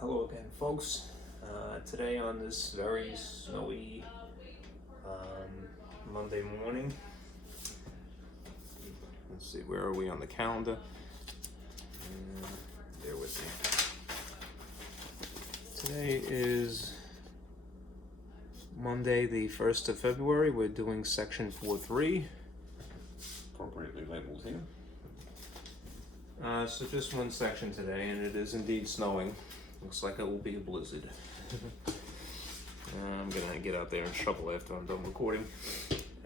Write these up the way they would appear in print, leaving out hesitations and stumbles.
Hello again, folks. Today on this very snowy Monday morning, let's see, where are we on the calendar? Bear with me. Today is Monday, the 1st of February. We're doing section 4.3, appropriately labeled here. So just one section today, and it is indeed snowing. Looks like it will be a blizzard. I'm gonna get out there and shovel after I'm done recording.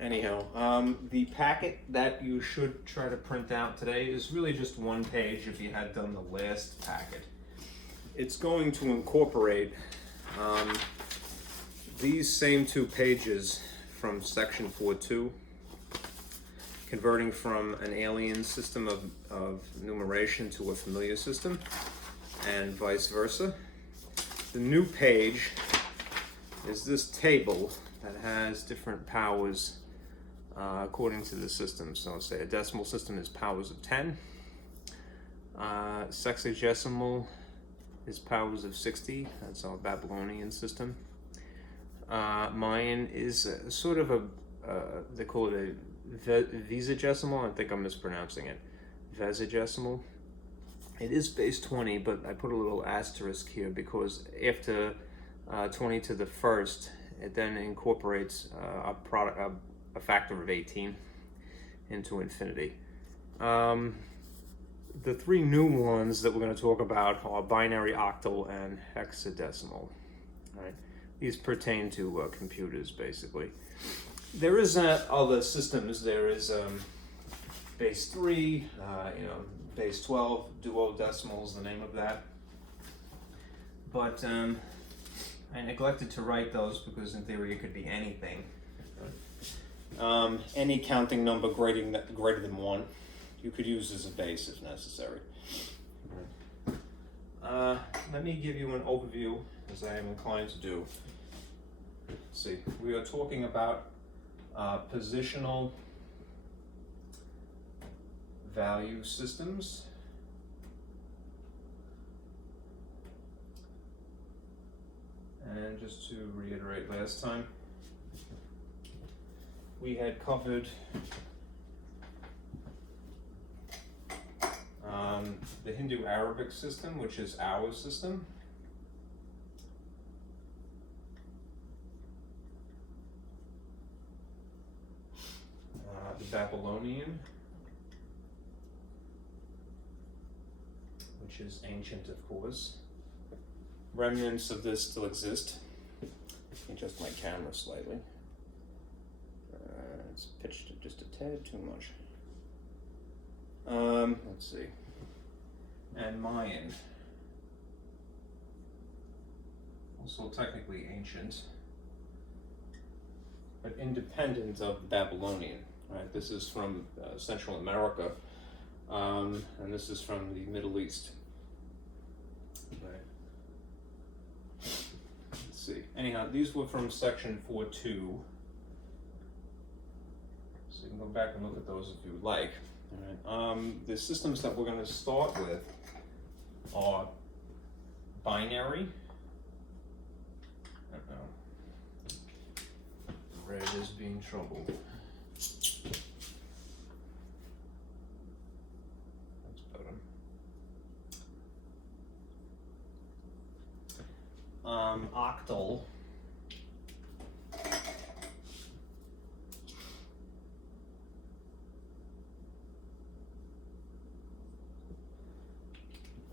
Anyhow, the packet that you should try to print out today is really just one page if you had done the last packet. It's going to incorporate these same two pages from section 4.2, converting from an alien system of numeration to a familiar system, and vice versa. The new page is this table that has different powers according to the system. So say a decimal system is powers of 10. Hexadecimal is powers of 60. That's our Babylonian system. Mayan is sort of they call it a Hexadecimal. I think I'm mispronouncing it. Hexadecimal. It is base 20, but I put a little asterisk here because after 20 to the first, it then incorporates a factor of 18 into infinity. The three new ones that we're going to talk about are binary, octal, and hexadecimal. Right? These pertain to computers, basically. There is other systems. There is base 3, base 12, duodecimal is the name of that. But I neglected to write those because in theory it could be anything. Any counting number greater than 1 you could use as a base if necessary. Let me give you an overview, as I am inclined to do. Let's see, we are talking about positional value systems. And just to reiterate last time, we had covered the Hindu-Arabic system, which is our system. The Babylonian, which is ancient, of course. Remnants of this still exist. Adjust my camera slightly. It's pitched just a tad too much. Let's see. And Mayan, also technically ancient, but independent of Babylonian. Right? This is from Central America, and this is from the Middle East. Right. Let's see. Anyhow, these were from section 4.2. So you can go back and look at those if you would like. All right. The systems that we're going to start with are binary. Red is being troubled. That's better. Octal.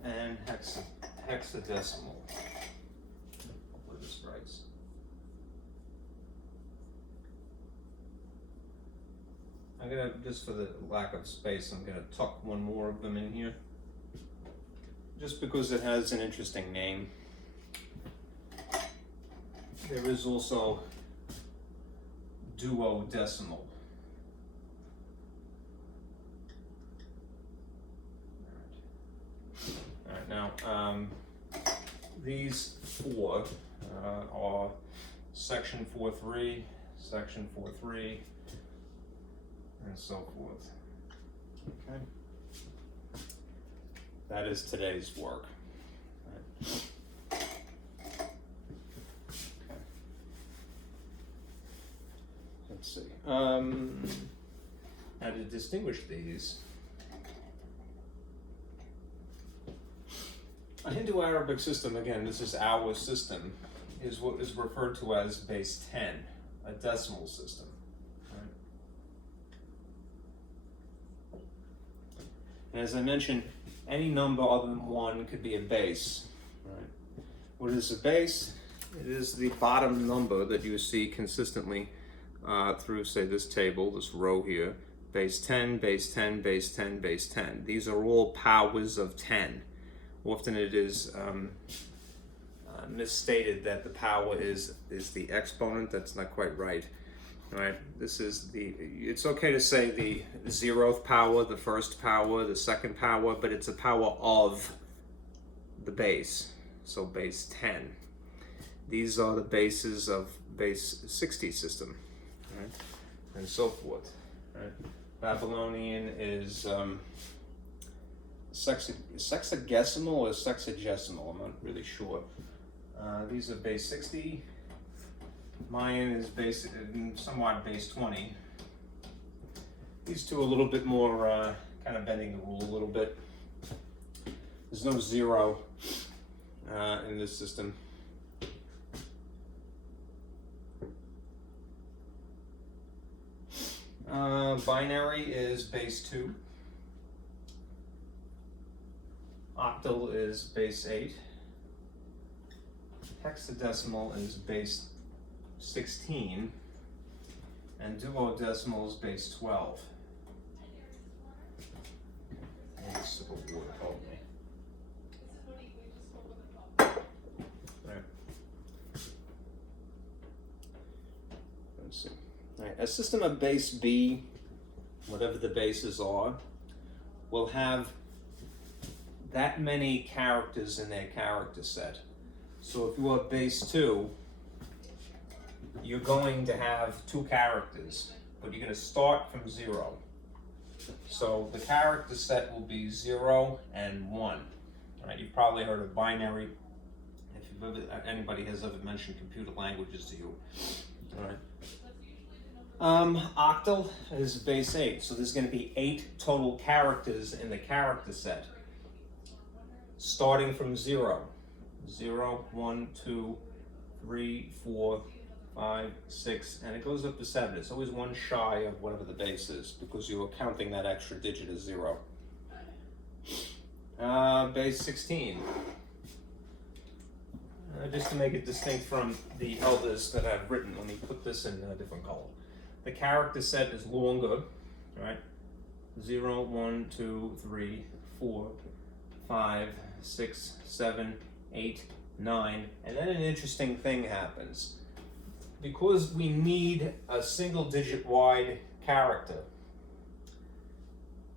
And hexadecimal. Hopefully this writes. I'm gonna, just for the lack of space, I'm gonna tuck one more of them in here. Just because it has an interesting name. There is also duodecimal. Now, these four are section 4.3, section 4.3, and so forth. Okay. That is today's work. Right. let's see. How to distinguish these. A Hindu-Arabic system, again, this is our system, is what is referred to as base 10, a decimal system. Right? And as I mentioned, any number other than 1 could be a base. Right? What is a base? It is the bottom number that you see consistently through, say, this table, this row here. Base 10, base 10, base 10, base 10. These are all powers of 10. Often it is misstated that the power is the exponent. That's not quite right. Right? This is it's okay to say the 0th power, the 1st power, the 2nd power, but it's a power of the base. So base 10. These are the bases of base 60 system, right? And so forth. Right? Babylonian is sexagesimal or sexagesimal, I'm not really sure. These are base 60. Mayan is somewhat base 20. These two are a little bit more kind of bending the rule a little bit. There's no 0 in this system. Binary is base 2. Octal is base 8. Hexadecimal is base 16. And duodecimal is base 12. A sip of water, help me. Right. Let's see. All right. A system of base B, whatever the bases are, will have that many characters in their character set. So if you are base 2, you're going to have 2 characters, but you're going to start from 0. So the character set will be 0 and 1. All right, you've probably heard of binary, if anybody has ever mentioned computer languages to you. All right. Octal is base 8, so there's going to be 8 total characters in the character set, starting from 0. 0, 1, 2, 3, 4, 5, 6, and it goes up to 7. It's always one shy of whatever the base is because you are counting that extra digit as 0. Base 16. Just to make it distinct from the others that I've written, let me put this in a different color. The character set is longer, right? 0, 1, 2, 3, 4, 5, 6, 7, 8, 9, and then an interesting thing happens. Because we need a single digit wide character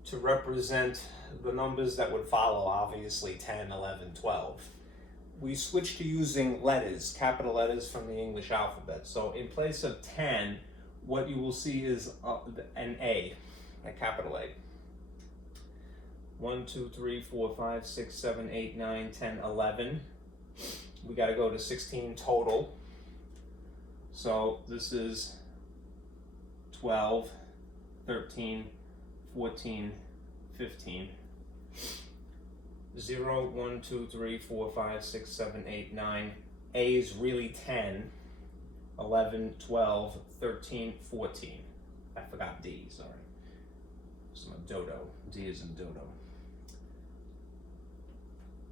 to represent the numbers that would follow, obviously 10, 11, 12, we switch to using letters, capital letters from the English alphabet. So in place of 10, what you will see is an A, a capital A. 1, 2, 3, 4, 5, 6, 7, 8, 9, 10, 11. We got to go to 16 total. So this is 12, 13, 14, 15. 0, 1, 2, 3, 4, 5, 6, 7, 8, 9. A is really 10, 11, 12, 13, 14. I forgot D, sorry. I'm a dodo. D is in dodo.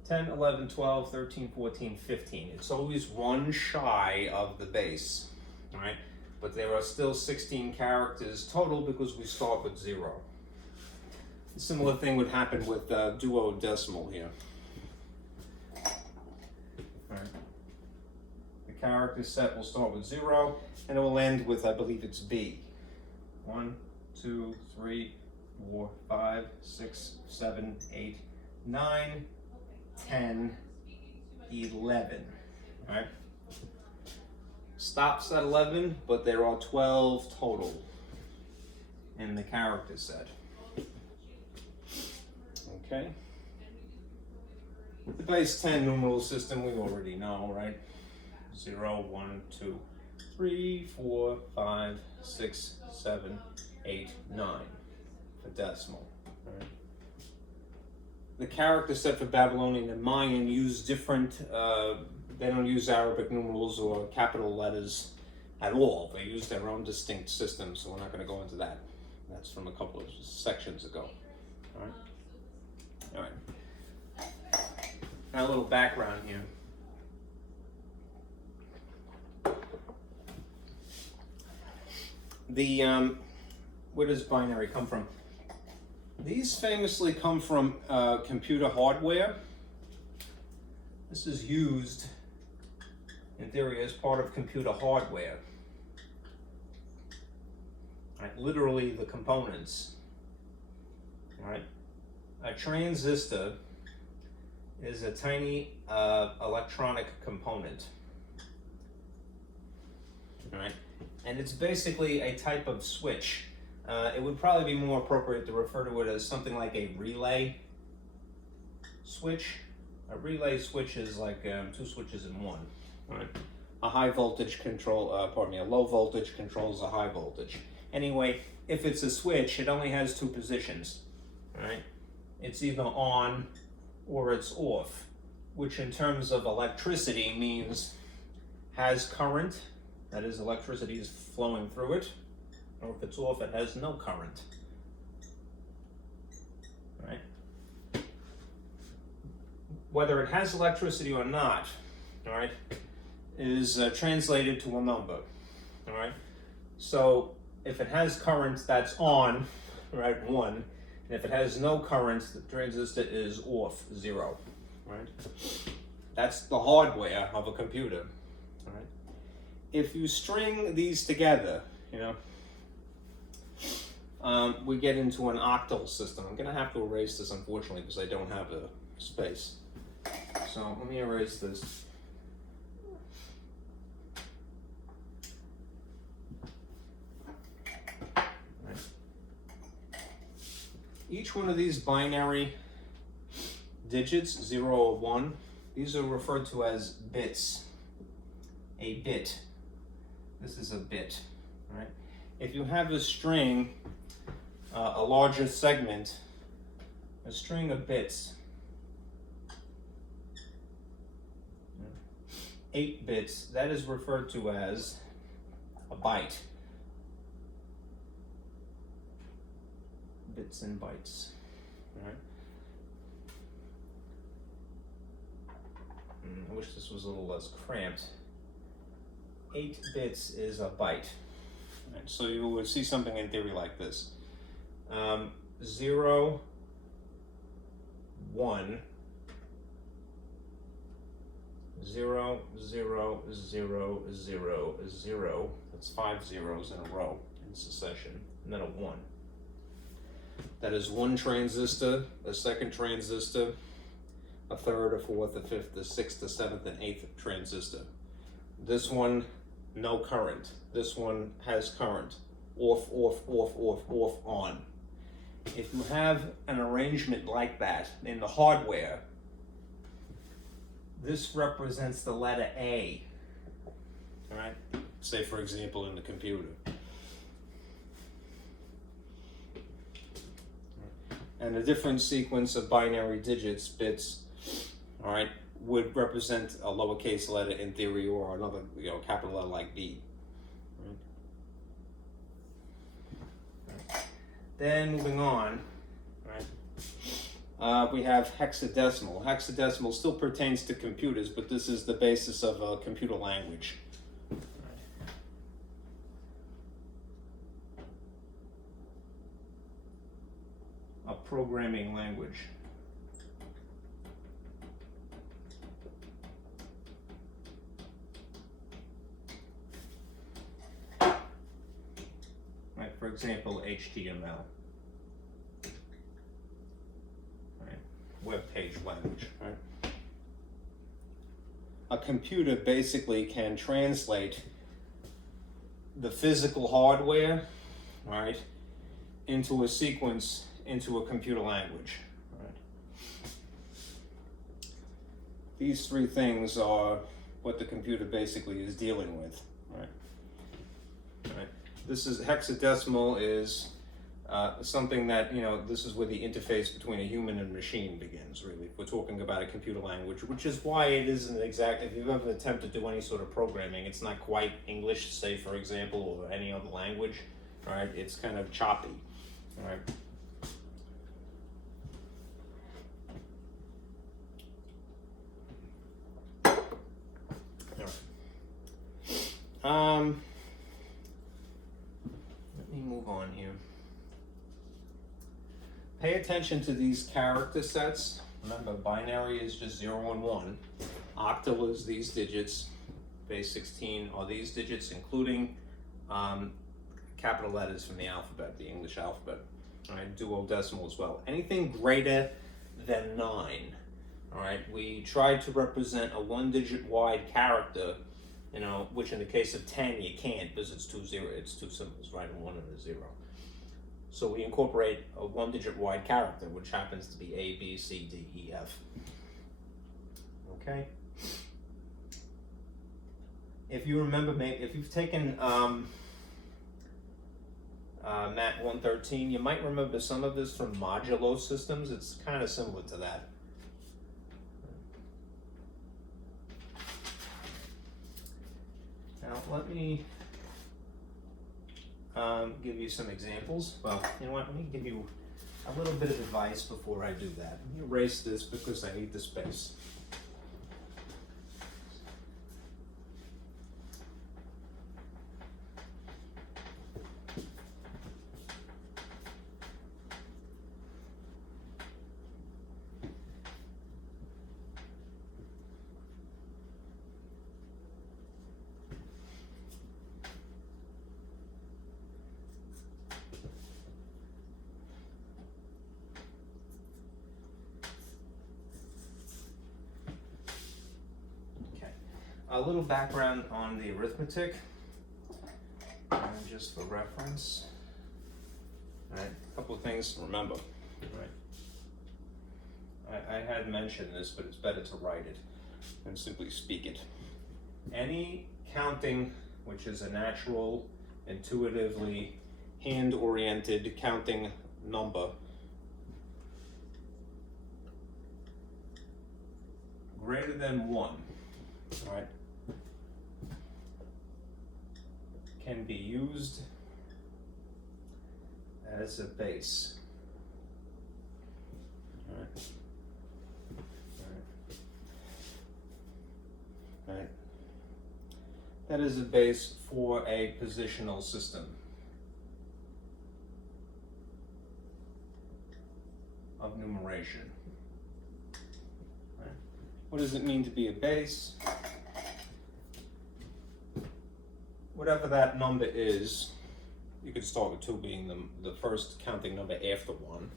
10, 11, 12, 13, 14, 15. It's always one shy of the base, right? But there are still 16 characters total because we start with 0. A similar thing would happen with duodecimal here. Right. The character set will start with 0, and it will end with, I believe it's B. 1, 2, 3, 4, 5, 6, 7, 8, 9, 10, 11, right? Stops at 11, but there are 12 total in the character set. Okay. The base 10 numeral system we already know, right? 0, 1, 2, 3, 4, 5, 6, 7, 8, 9 for decimal. All right. The character set for Babylonian and Mayan use different, they don't use Arabic numerals or capital letters at all. They use their own distinct system, so we're not going to go into that. That's from a couple of sections ago. All right. All right. Now a little background here. Where does binary come from? These famously come from computer hardware. This is used in theory as part of computer hardware. Right, literally the components. All right. A transistor is a tiny electronic component. All right. And it's basically a type of switch. It would probably be more appropriate to refer to it as something like a relay switch. A relay switch is like 2 switches in one. Right? A high voltage control, a low voltage controls a high voltage. Anyway, if it's a switch, it only has 2 positions. Right? It's either on or it's off, which in terms of electricity means has current. That is, electricity is flowing through it, or if it's off, it has no current. Right? Whether it has electricity or not, all right, is translated to a number. All right. So if it has current, that's on, right, 1, and if it has no current, the transistor is off, 0. Right. That's the hardware of a computer. All right. If you string these together, we get into an octal system. I'm going to have to erase this, unfortunately, because I don't have a space. So let me erase this. Right. Each one of these binary digits, 0 or 1, these are referred to as bits. A bit. This is a bit, right? If you have a string, a larger segment, a string of bits, 8 bits, that is referred to as a byte. Bits and bytes, right? I wish this was a little less cramped. 8 bits is a byte. Right, so you would see something in theory like this. 0, 1, 0, 0, 0, 0, 0. That's 5 zeros in a row in succession, and then a 1. That is 1 transistor, a 2nd transistor, a 3rd, a 4th, a 5th, a 6th, a 7th, and 8th transistor. This one, no current. This one has current. Off, off, off, off, off, on. If you have an arrangement like that in the hardware, this represents the letter A. All right? Say, for example, in the computer. And a different sequence of binary digits, bits, all right, would represent a lowercase letter in theory, or another, capital letter like B. Right. Then moving on, right, we have hexadecimal. Hexadecimal still pertains to computers, but this is the basis of a computer language. A programming language. Right, for example, HTML. Right, web page language. Right. A computer basically can translate the physical hardware, right, into a sequence, into a computer language. Right. These 3 things are what the computer basically is dealing with. Right. This is hexadecimal is something that, this is where the interface between a human and machine begins, really. If we're talking about a computer language, which is why it isn't exact. If you've ever attempted to do any sort of programming, it's not quite English, say, for example, or any other language, all right? It's kind of choppy, all right? Let me move on here. Pay attention to these character sets. Remember, binary is just 0 and 1. Octal is these digits. Base 16 are these digits, including capital letters from the alphabet, the English alphabet. All right, duodecimal as well. Anything greater than 9. All right, we tried to represent a 1-digit wide character, which in the case of 10 you can't because it's two symbols, right? A 1 and a 0. So we incorporate a 1-digit wide character, which happens to be A, B, C, D, E, F. Okay. If you remember, if you've taken MAT-114, you might remember some of this from modulo systems. It's kind of similar to that. Now let me give you some examples. Well, you know what? Let me give you a little bit of advice before I do that. Let me erase this because I need the space. A little background on the arithmetic, just for reference. All right, a couple of things to remember. Right. I had mentioned this, but it's better to write it than simply speak it. Any counting, which is a natural, intuitively hand-oriented counting number, greater than 1, all right, can be used as a base. All right. All right. That is a base for a positional system of numeration. All right. What does it mean to be a base? Whatever that number is, you could start with 2 being the first counting number after 1.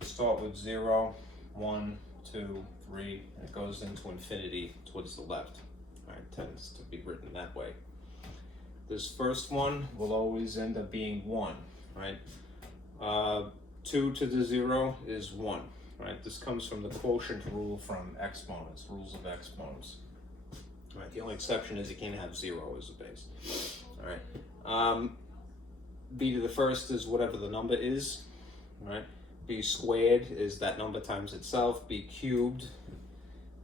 Start with 0, 1, 2, 3, and it goes into infinity towards the left. All right, tends to be written that way. This first one will always end up being 1, right? 2 to the 0 is 1. Right, this comes from the quotient rule from exponents, rules of exponents. All right, the only exception is you can't have 0 as a base. All right, b to the first is whatever the number is. All right, b squared is that number times itself. B cubed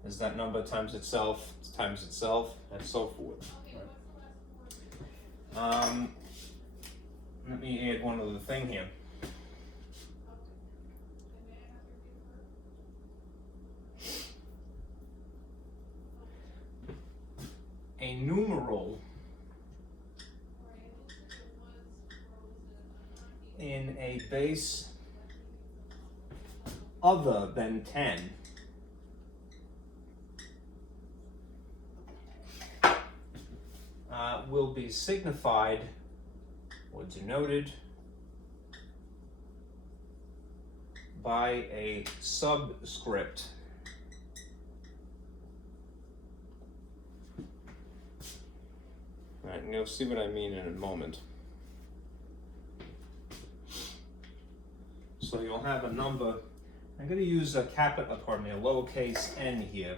is that number times itself, and so forth. Right. Let me add one other thing here. A numeral in a base other than 10 will be signified or denoted by a subscript Right, and you'll see what I mean in a moment. So you'll have a number. I'm going to use a lowercase n here.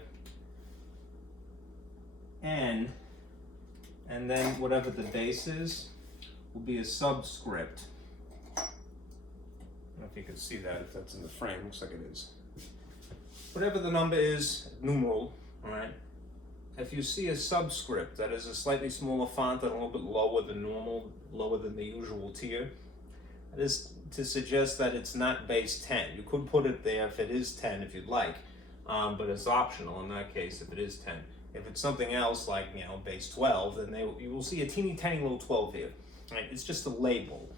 N and then whatever the base is will be a subscript. I don't know if you can see that, if that's in the frame. Looks like it is. Whatever the number is, numeral, all right? If you see a subscript that is a slightly smaller font and a little bit lower than normal, lower than the usual tier, that is to suggest that it's not base 10. You could put it there if it is 10 if you'd like, but it's optional in that case if it is 10. If it's something else like, you know, base 12, then you will see a teeny tiny little 12 here. Right? It's just a label.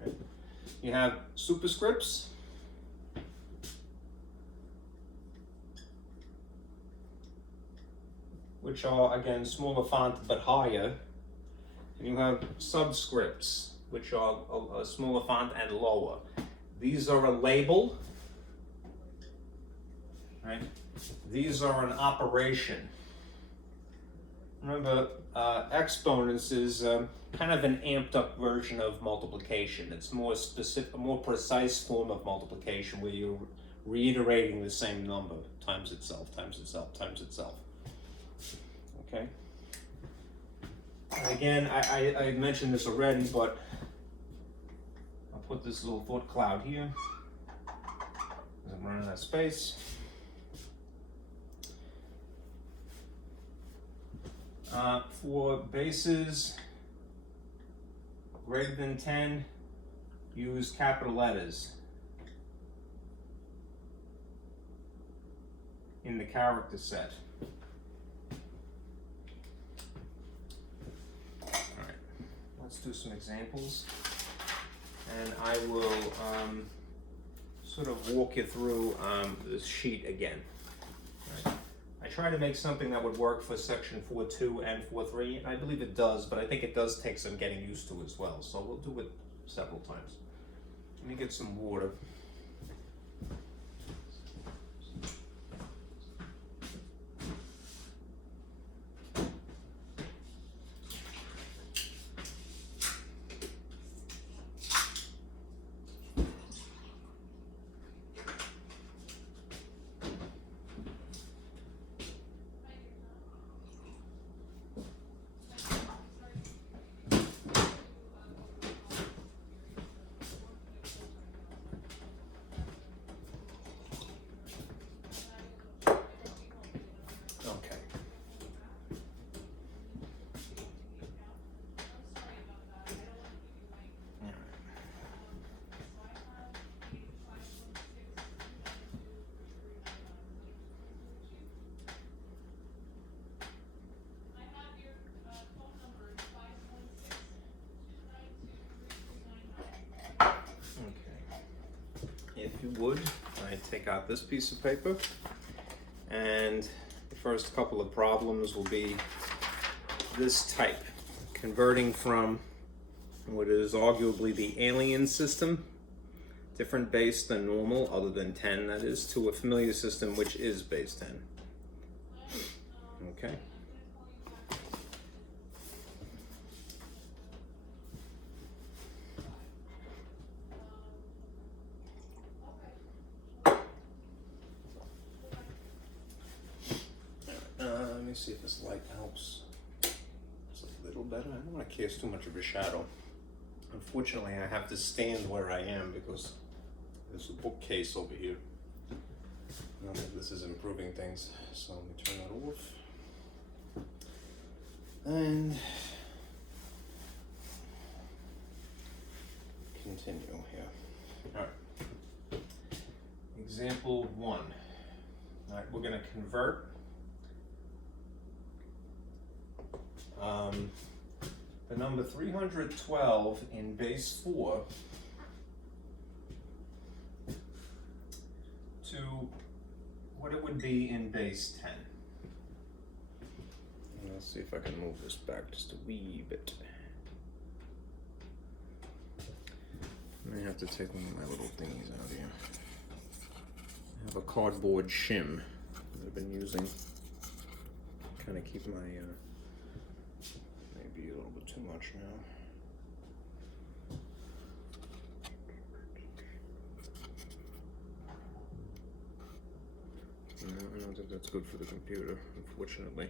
Right? You have superscripts. Which are, again, smaller font but higher. And you have subscripts, which are a smaller font and lower. These are a label, right? These are an operation. Remember, exponents is kind of an amped up version of multiplication. It's more specific, a more precise form of multiplication where you're reiterating the same number times itself, times itself, times itself. Okay. And again, I mentioned this already, but I'll put this little thought cloud here because I'm running out of space. For bases greater than 10, use capital letters in the character set. Let's do some examples, and I will sort of walk you through this sheet again. Right. I try to make something that would work for section 4.2 and 4.3, and I believe it does, but I think it does take some getting used to as well, so we'll do it several times. Let me get some water. If you would, I take out this piece of paper, and the first couple of problems will be this type, converting from what is arguably the alien system, different base than normal, other than 10 that is, to a familiar system which is base 10. Okay. Let me see if this light helps. It's a little better. I don't want to cast too much of a shadow. Unfortunately, I have to stand where I am because there's a bookcase over here. I don't know if this is improving things, so let me turn that off. And continue here. All right. Example 1. All right, we're going to convert the number 312 in base 4 to what it would be in base 10. Let's see if I can move this back just a wee bit. I may have to take one of my little thingies out here. I have a cardboard shim that I've been using. Kind of keep my maybe a little bit too much now. No, I don't think that's good for the computer, unfortunately.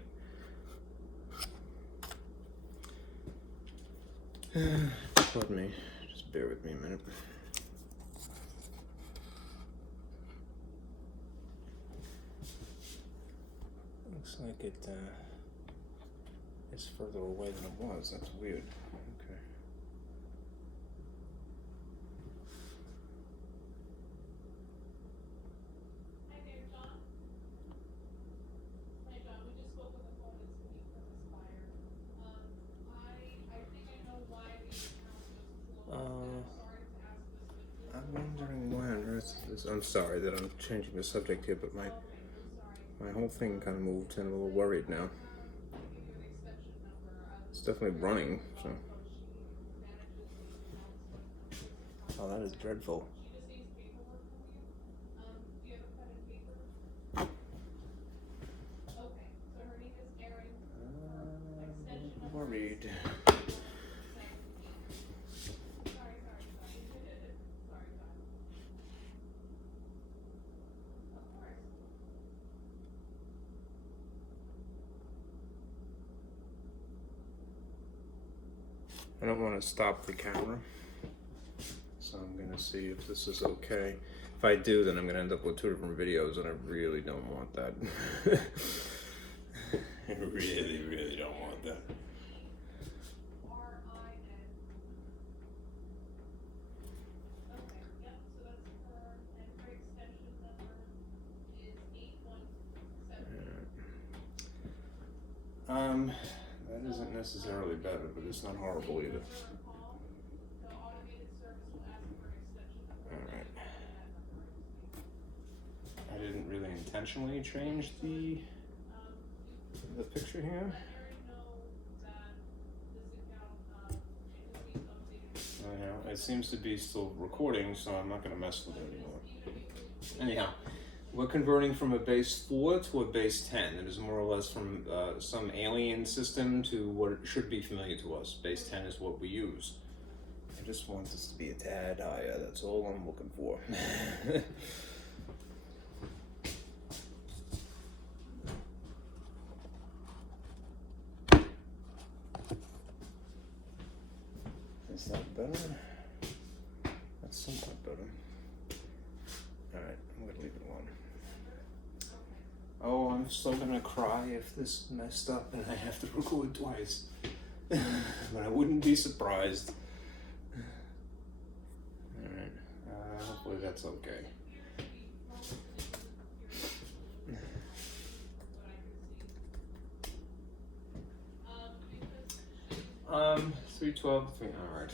Pardon me, just bear with me a minute. Looks like it is further away than it was. That's weird. Okay. Hi there, John. Hi, John. We just spoke on the phone. It's Monique from Aspire. I think I know why the account was closed. I'm sorry to ask this, but I'm wondering why on earth this. I'm sorry that I'm changing the subject here, but my whole thing kind of moved, and I'm a little worried now. It's definitely running, so. Oh, that is dreadful. she just needs paperwork from you. Do you have a pen and paper? Okay, so her name is Erin. Extension number Worried. Sorry. Sorry, John. Of course. I don't want to stop the camera, so I'm going to see if this is okay. If I do, then I'm going to end up with 2 different videos, and I really don't want that. I really, really don't want that. R-I-N. Okay, yep, so that's her, and her extension number is 8117. That isn't necessarily better, but it's not horrible either. The automated service will ask for an extension number. All right. I didn't really intentionally change the picture here. Let Erin know that this account, it needs updated. Anyhow, it seems to be still recording, so I'm not going to mess with it anymore. Anyhow, we're converting from a base 4 to a base 10. It is more or less from some alien system to what it should be familiar to us. Base 10 is what we use. I just want this to be a tad higher. That's all I'm looking for. Is that better? That's somewhat better. Alright, I'm gonna leave it alone. Oh, I'm still gonna cry if this messed up and I have to record twice. But I wouldn't be surprised. Alright, hopefully that's okay. 312, alright,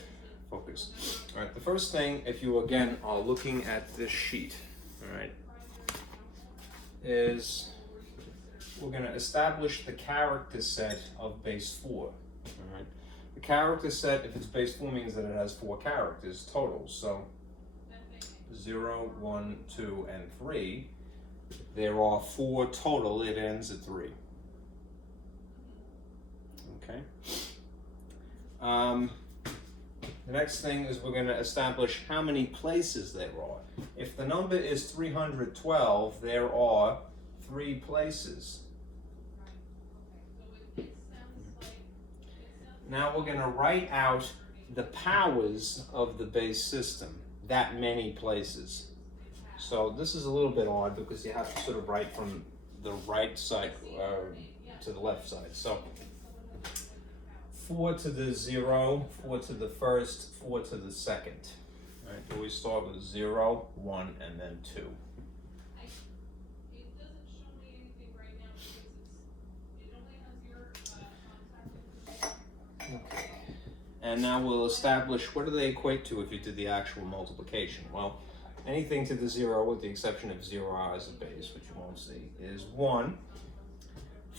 focus. Alright, the first thing, if you again are looking at this sheet, alright, is we're going to establish the character set of base 4. Alright, the character set, if it's base 4, means that it has 4 characters total. So 0, 1, 2, and 3. There are 4 total. It ends at 3. Okay. The next thing is we're going to establish how many places there are. If the number is 312, there are 3 places. Now we're going to write out the powers of the base system, that many places. So this is a little bit odd because you have to sort of write from the right side to the left side. So 4 to the 0, 4 to the first, 4 to the second. All right, so we start with 0, 1, and then 2. It doesn't show me anything right now because it only has your contact information. Okay. And now we'll establish what do they equate to if you did the actual multiplication. Well, anything to the 0, with the exception of 0 as a base, which you won't see, is 1.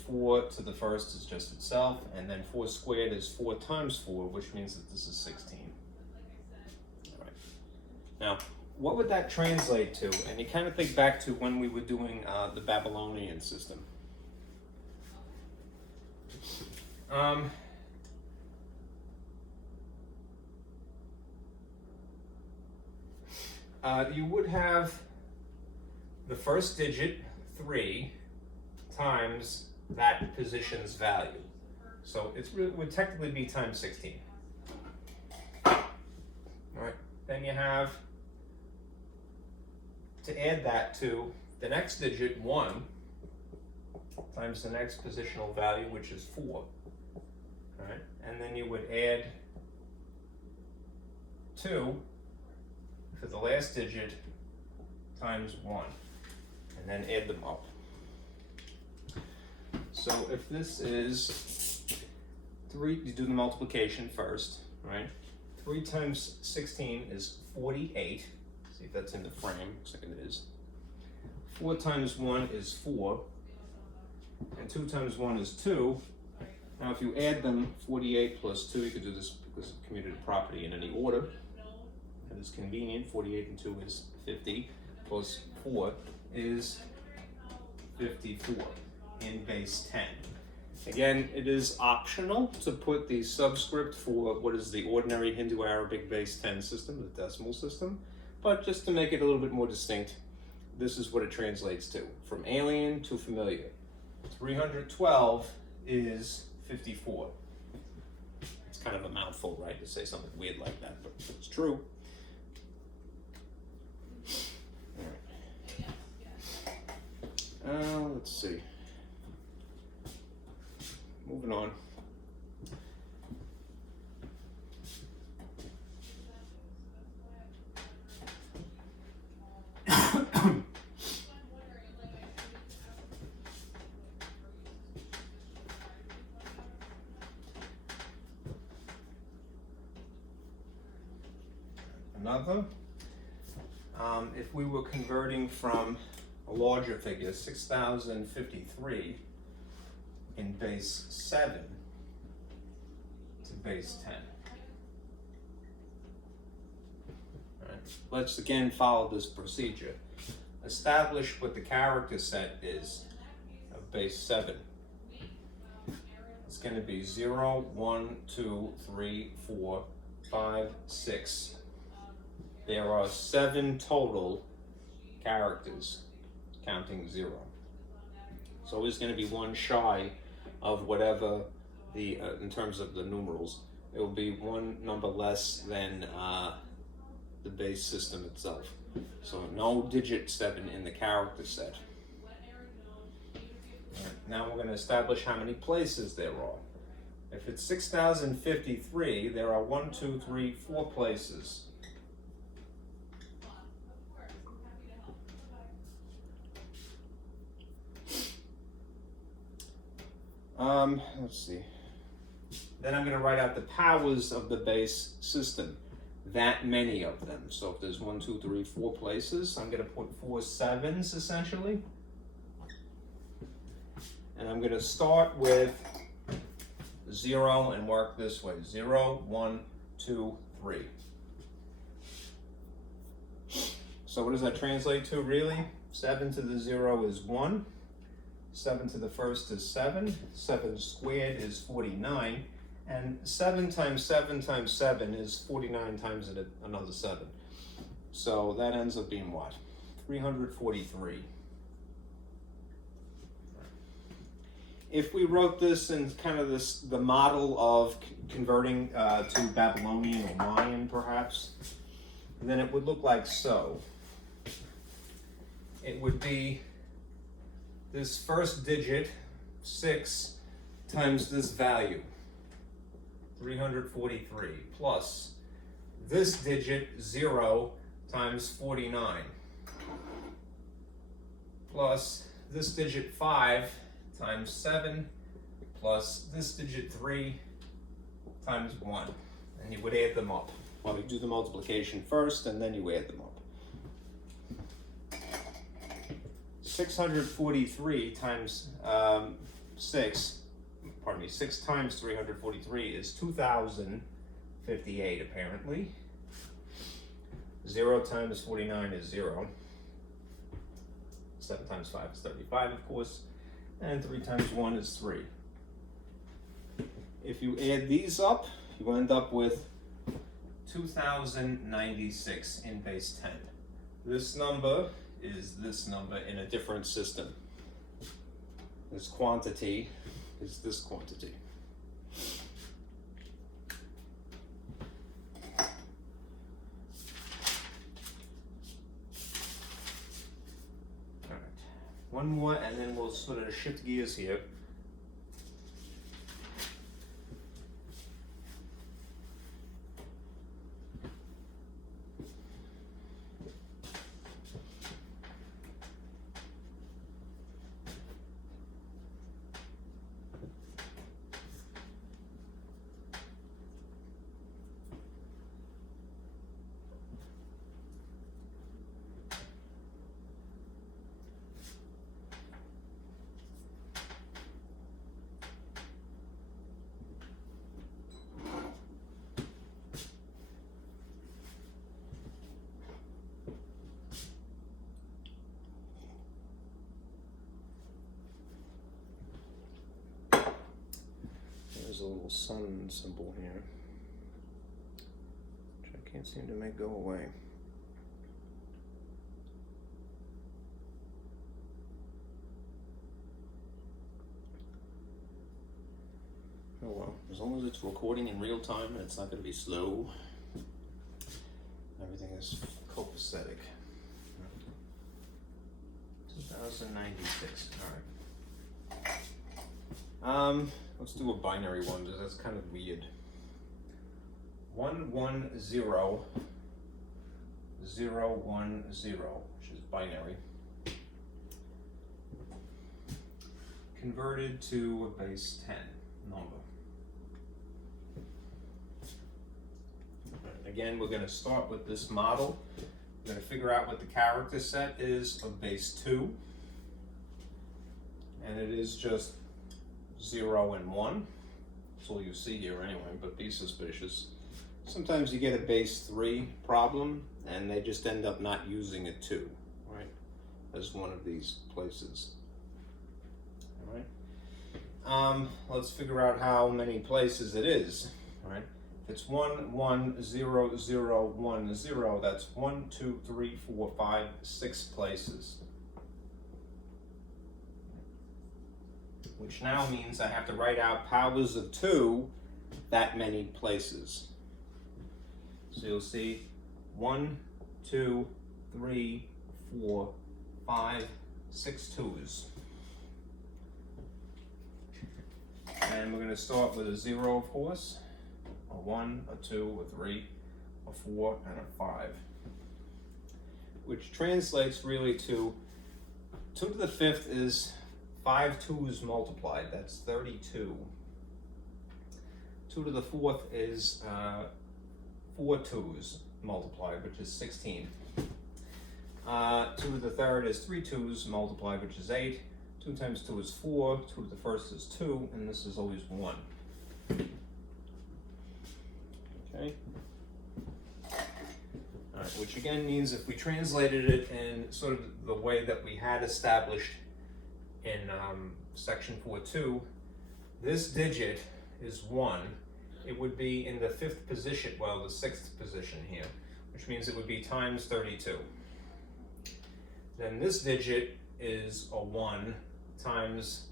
4 to the first is just itself, and then 4 squared is 4 times 4, which means that this is 16. All right. Now, what would that translate to? And you kind of think back to when we were doing the Babylonian system. You would have the first digit, 3, times that position's value. So it would technically be times 16. then you have to add that to the next digit, 1, times the next positional value, which is 4. Right? And then you would add 2 for the last digit times 1, and then add them up. So if this is 3, you do the multiplication first, right? 3 times 16 is 48. See if that's in the frame. Looks like it is. 4 times 1 is 4, and 2 times 1 is 2. Now if you add them, 48 plus 2, you could do this because of commutative property in any order. That is convenient. 48 and 2 is 50, plus 4 is 54 in base 10. Again, it is optional to put the subscript for what is the ordinary Hindu-Arabic base 10 system, the decimal system, but just to make it a little bit more distinct, this is what it translates to, from alien to familiar. 312 is 54. It's kind of a mouthful, right, to say something weird like that, but it's true. All right. Let's see. Moving on. Another, if we were converting from a larger figure, 6,053 in base 7 to base 10. All right. Let's again follow this procedure. Establish what the character set is of base 7. It's going to be 0, 1, 2, 3, 4, 5, 6. There are 7 total characters, counting 0. It's always going to be one shy of whatever the, in terms of the numerals, it will be one number less than the base system itself. So no digit 7 in the character set. Right, now we're going to establish how many places there are. If it's 6,053, there are 1, 2, 3, 4 places. Let's see. Then I'm going to write out the powers of the base system. That many of them. So if there's 1, 2, 3, 4 places, I'm going to put 4 7s essentially. And I'm going to start with 0 and work this way. 0, 1, 2, 3. So what does that translate to really? 7 to the 0 is 1. 7 to the first is 7. 7 squared is 49. And 7 times 7 times 7 is 49 times another 7. So that ends up being what? 343. If we wrote this in kind of the model of converting to Babylonian or Mayan perhaps, then it would look like so. It would be this first digit, 6, times this value, 343, plus this digit, 0, times 49, plus this digit 5 times 7, plus this digit 3 times 1. And you would add them up. Well, you do the multiplication first, and then you add them up. 643 times 6 times 343 is 2,058 apparently. 0 times 49 is 0. 7 times 5 is 35, of course. And 3 times 1 is 3. If you add these up, you end up with 2,096 in base 10. This number is this number in a different system. This quantity is this quantity. One more, and then we'll sort of shift gears here. There's a little sun symbol here, which I can't seem to make go away. Oh well, as long as it's recording in real time and it's not going to be slow, everything is copacetic. 2096, alright. Let's do a binary one, because that's kind of weird. 110 010, which is binary, converted to a base 10 number. Again, we're going to start with this model. We're going to figure out what the character set is of base 2. And it is just 0 and 1. That's all you see here anyway, but be suspicious. Sometimes you get a base 3 problem, and they just end up not using a 2, right, as one of these places. All right. Let's figure out how many places it is, right? If it's 1 1 0 0 1 0, that's 1 2 3 4 5 6 places. Which now means I have to write out powers of 2 that many places. So you'll see 1 2 3 4 5 6 2's. And we're going to start with a 0, of course, a 1, a 2, a 3, a 4, and a 5. Which translates really to 2 to the 5th is 5 2's multiplied, that's 32. 2 to the 4th is 4 2's multiplied, which is 16. 2 to the 3rd is 3 2's multiplied, which is 8. 2 times 2 is 4, 2 to the 1st is 2, and this is always 1. Okay? Alright, which again means if we translated it in sort of the way that we had established in section 4.2, this digit is 1. It would be in the 5th position, well, the 6th position here, which means it would be times 32. Then this digit is a 1 times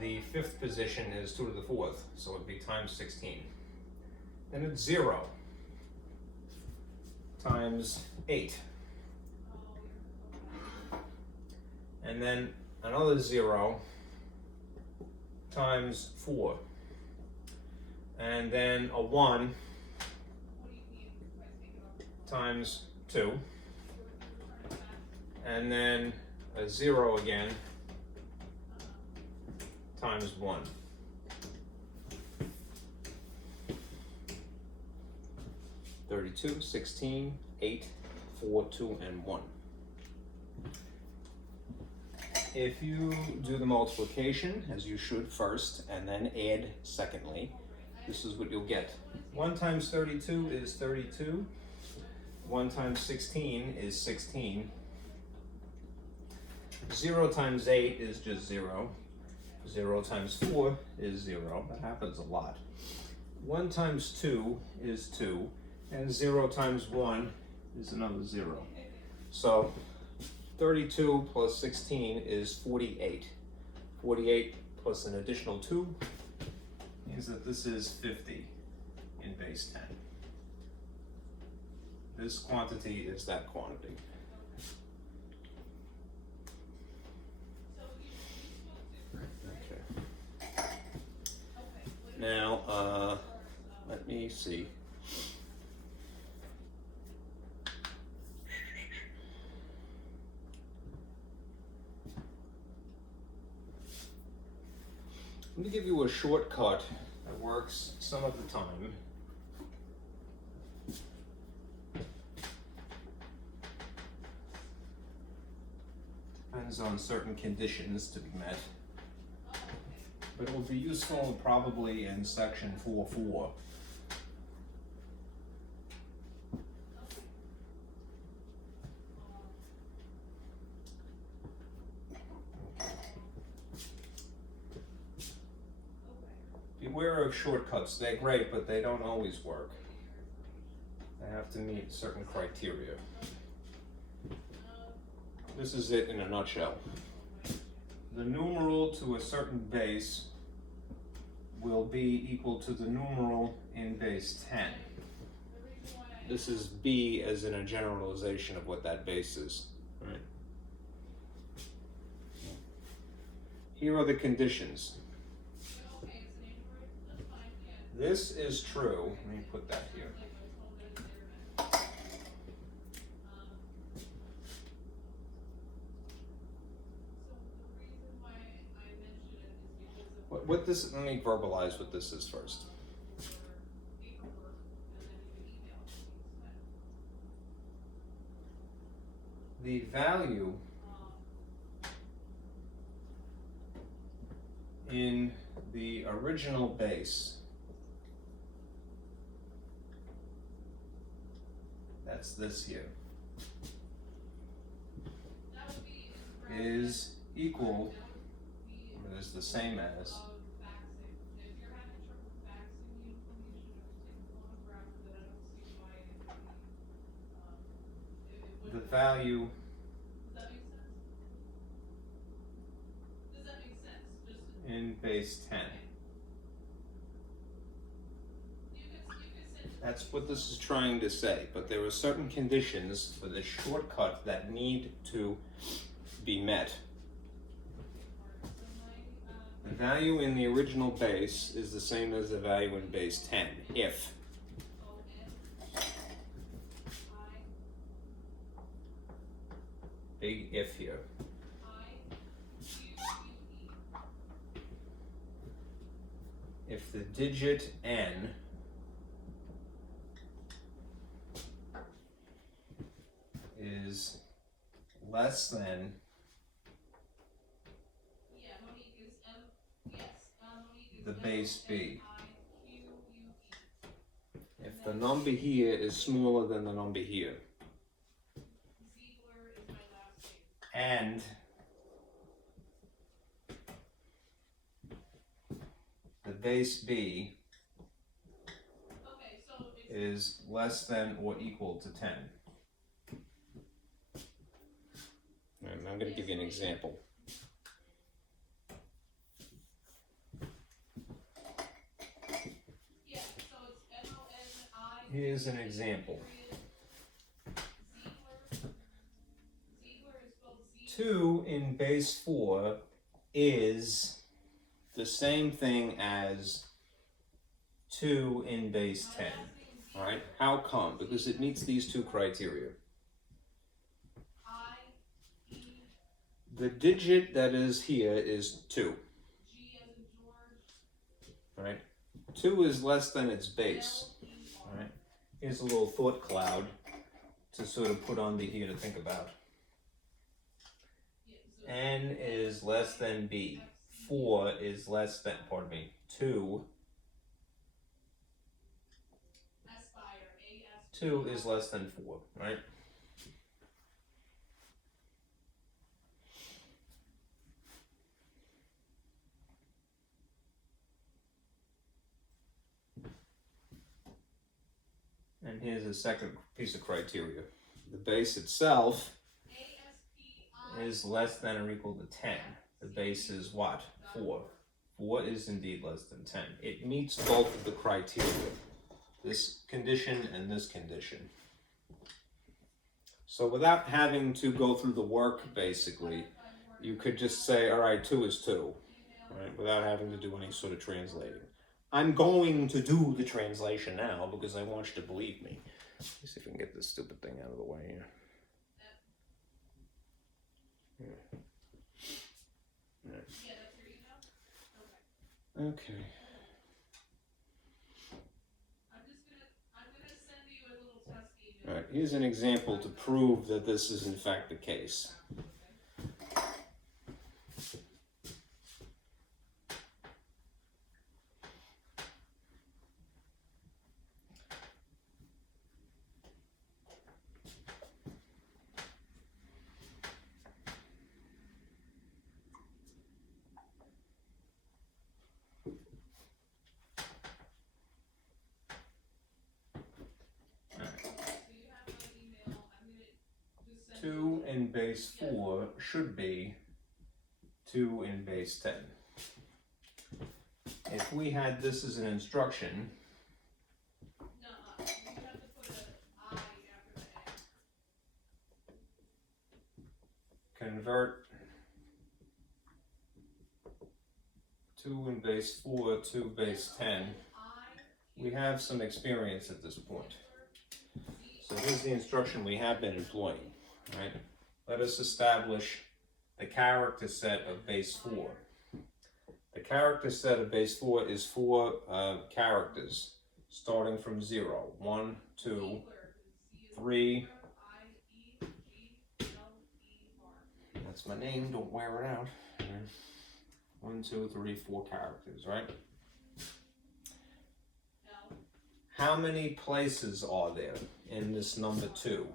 the 5th position is 2 to the 4th, so it would be times 16. Then it's 0 times 8. And then another 0 times 4. And then a 1 times 2. And then a 0 again times 1. (32, 16, 8, 4, 2, and 1). If you do the multiplication, as you should first, and then add secondly, this is what you'll get. 1 times 32 is 32. 1 times 16 is 16. 0 times 8 is just 0. 0 times 4 is 0. That happens a lot. 1 times 2 is 2. And 0 times 1 is another 0. So 32 plus 16 is 48. 48 plus an additional 2 means that this is 50 in base 10. This quantity is that quantity. Let me give you a shortcut that works some of the time. Depends on certain conditions to be met. But it will be useful probably in section 4.4. Beware of shortcuts. They're great, but they don't always work. They have to meet certain criteria. This is it in a nutshell. The numeral to a certain base will be equal to the numeral in base 10. This is B as in a generalization of what that base is. Right? Here are the conditions. This is true. Let me put that here. What this, let me verbalize what this is first. The value in the original base, that's this here, is equal, or is the same as, the value in base 10. That's what this is trying to say, but there are certain conditions for the shortcut that need to be met. The value in the original base is the same as the value in base 10, if big if here. If the digit n is less than the base b. If the number here is smaller than the number here. And the base b is less than or equal to 10. And I'm going to give you an example. Here's an example. 2 in base 4 is the same thing as 2 in base 10. All right? How come? Because it meets these two criteria. The digit that is here is 2. All right? 2 is less than its base. All right? Here's a little thought cloud to sort of put on the here to think about. N is less than B. 4 is less than, 2. 2 is less than 4, right? And here's a second piece of criteria. The base itself is less than or equal to 10. The base is what? 4. 4 is indeed less than 10. It meets both of the criteria. This condition and this condition. So without having to go through the work, basically, you could just say, all right, 2 is 2, right? Without having to do any sort of translating. I'm going to do the translation now because I want you to believe me. Let's see if we can get this stupid thing out of the way here. Yeah. Okay. I'm gonna send you a little test email. All right, here's an example to prove that this is in fact the case. So you have my email. I'm gonna just send 2 in base 4 should be 2 in base 10. If we had this as an instruction, you have to put an I after the A. convert 2 in base 4 to base 10. We have some experience at this point. So here's the instruction we have been employing, right? Let us establish the character set of base 4. The character set of base 4 is 4 characters, starting from 0. 1, 2, 3. That's my name, don't wear it out. 1, 2, 3, 4 characters, right? How many places are there in this number 2?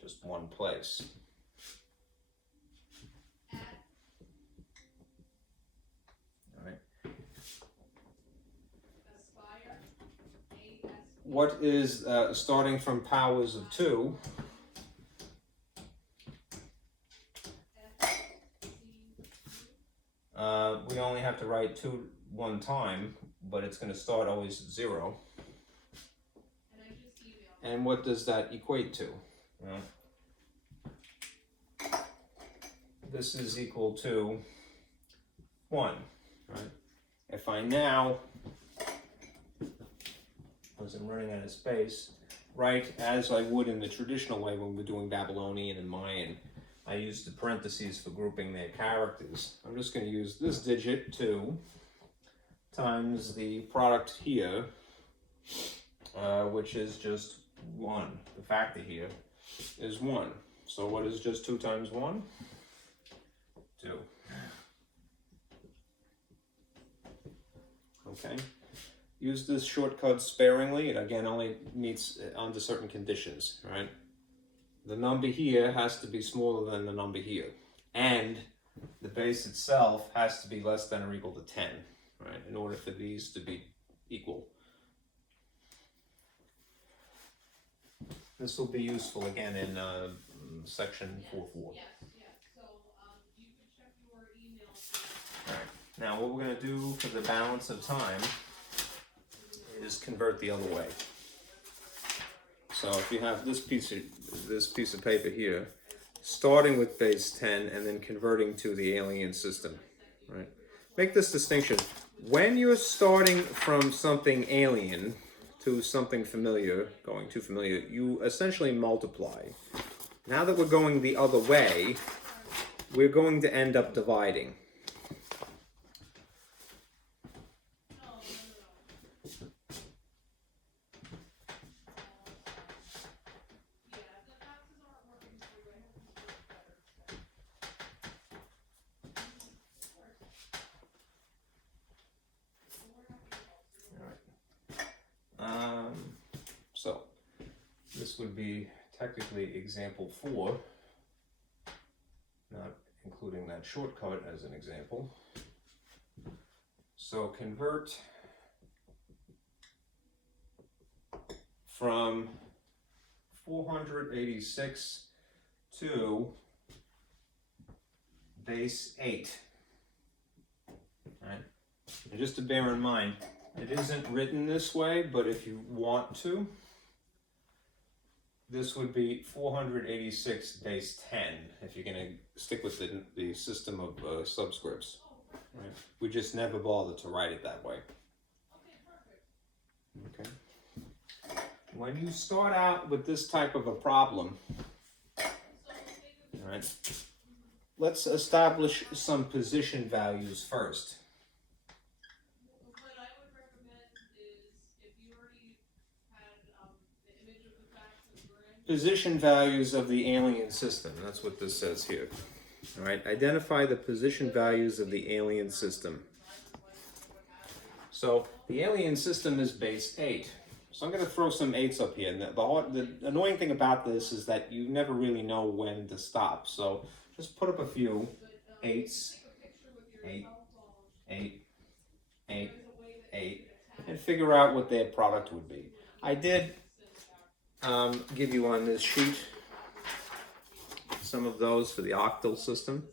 Just one place. What is starting from powers of 2? We only have to write 2 one time, but it's going to start always at 0. And what does that equate to? Well, this is equal to 1, right? If I now, as I'm running out of space, write as I would in the traditional way when we're doing Babylonian and Mayan, I use the parentheses for grouping their characters. I'm just going to use this digit, 2, times the product here, which is just 1. The factor here is 1. So what is just 2 times 1? 2. Okay. Use this shortcut sparingly. It again only meets under certain conditions, right? The number here has to be smaller than the number here. And the base itself has to be less than or equal to 10, right? In order for these to be equal. This will be useful again in section 4.4. Yes. So you can check your email. Alright, now what we're going to do for the balance of time is convert the other way. So if you have this piece of paper here, starting with base 10 and then converting to the alien system, right? Make this distinction. When you're starting from something alien to something familiar, going to familiar, you essentially multiply. Now that we're going the other way, we're going to end up dividing. So this would be technically example 4, not including that shortcut as an example. So convert from 486 to base 8. Right? And just to bear in mind, it isn't written this way, but if you want to, this would be 486 base 10, if you're going to stick with the system of subscripts. Right? We just never bothered to write it that way. Okay. When you start out with this type of a problem, all right, let's establish some position values first. position values of the alien system. That's what this says here. All right, identify the position values of the alien system. So the alien system is base 8. So I'm going to throw some 8s up here. And the annoying thing about this is that you never really know when to stop. So just put up a few 8s, 8, 8, 8, 8, and figure out what their product would be. I did give you on this sheet some of those for the octal system.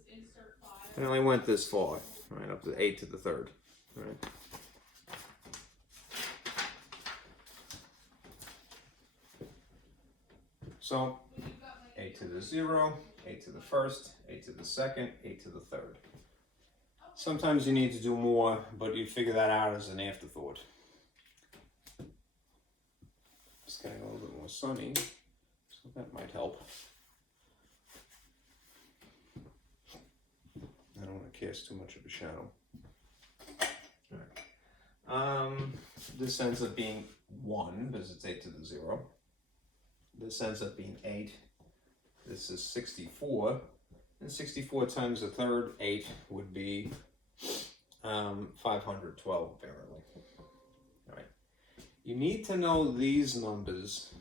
I only went this far, right, up to 8 to the 3rd. Right. So 8 to the 0, 8 to the 1st, 8 to the 2nd, 8 to the 3rd. Sometimes you need to do more, but you figure that out as an afterthought. It's getting a little bit more sunny, so that might help. I don't want to cast too much of a shadow. All right. This ends up being 1 because it's 8 to the 0. This ends up being 8. This is 64. And 64 times the 3rd, 8, would be 512, apparently. All right. You need to know these numbers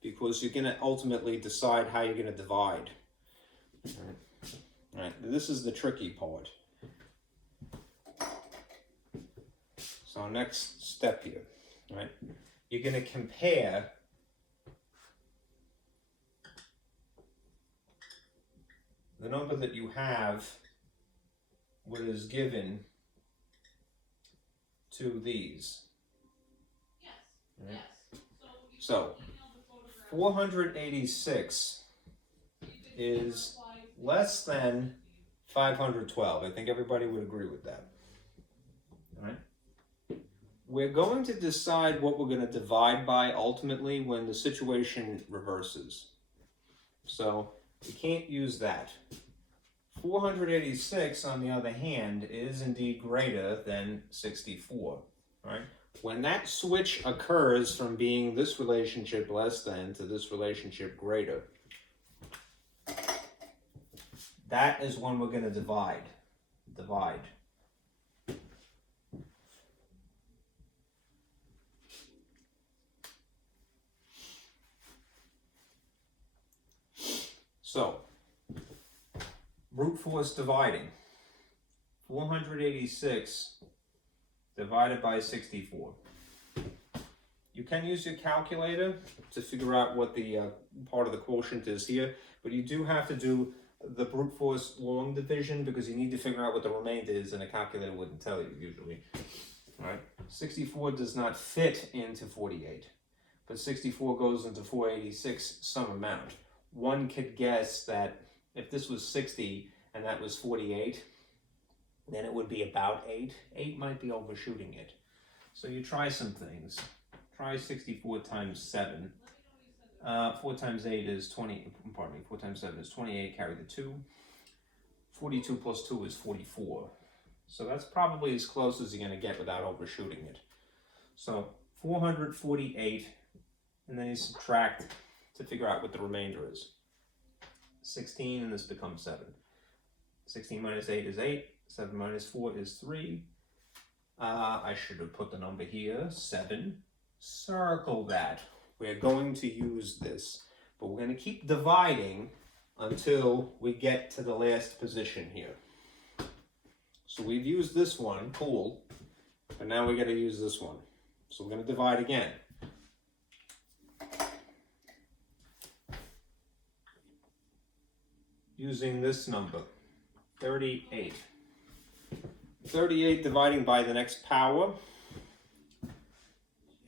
because you're going to ultimately decide how you're going to divide. All right. All right. This is the tricky part. So next step here, right? You're going to compare the number that you have, what is given to these. Yes. Right? Yes. So 486 is less than 512. I think everybody would agree with that. All right. We're going to decide what we're going to divide by ultimately when the situation reverses. So we can't use that. 486, on the other hand, is indeed greater than 64. Right? When that switch occurs from being this relationship less than to this relationship greater, that is when we're going to divide. So, brute force dividing. 486 divided by 64. You can use your calculator to figure out what the part of the quotient is here, but you do have to do the brute force long division because you need to figure out what the remainder is, and a calculator wouldn't tell you usually. All right? 64 does not fit into 48, but 64 goes into 486 some amount. One could guess that if this was 60 and that was 48, then it would be about 8. 8 might be overshooting it. So you try some things. Try 64 times 7. 4 times 8 is 20, pardon me, 4 times 7 is 28, carry the 2. 42 plus 2 is 44. So that's probably as close as you're going to get without overshooting it. So 448, and then you subtract to figure out what the remainder is. 16, and this becomes 7. 16 minus 8 is 8. 7 minus 4 is 3. I should have put the number here, 7. Circle that. We're going to use this, but we're going to keep dividing until we get to the last position here. So we've used this one, cool, but now we got to use this one. So we're going to divide again. Using this number, 38. 38 dividing by the next power,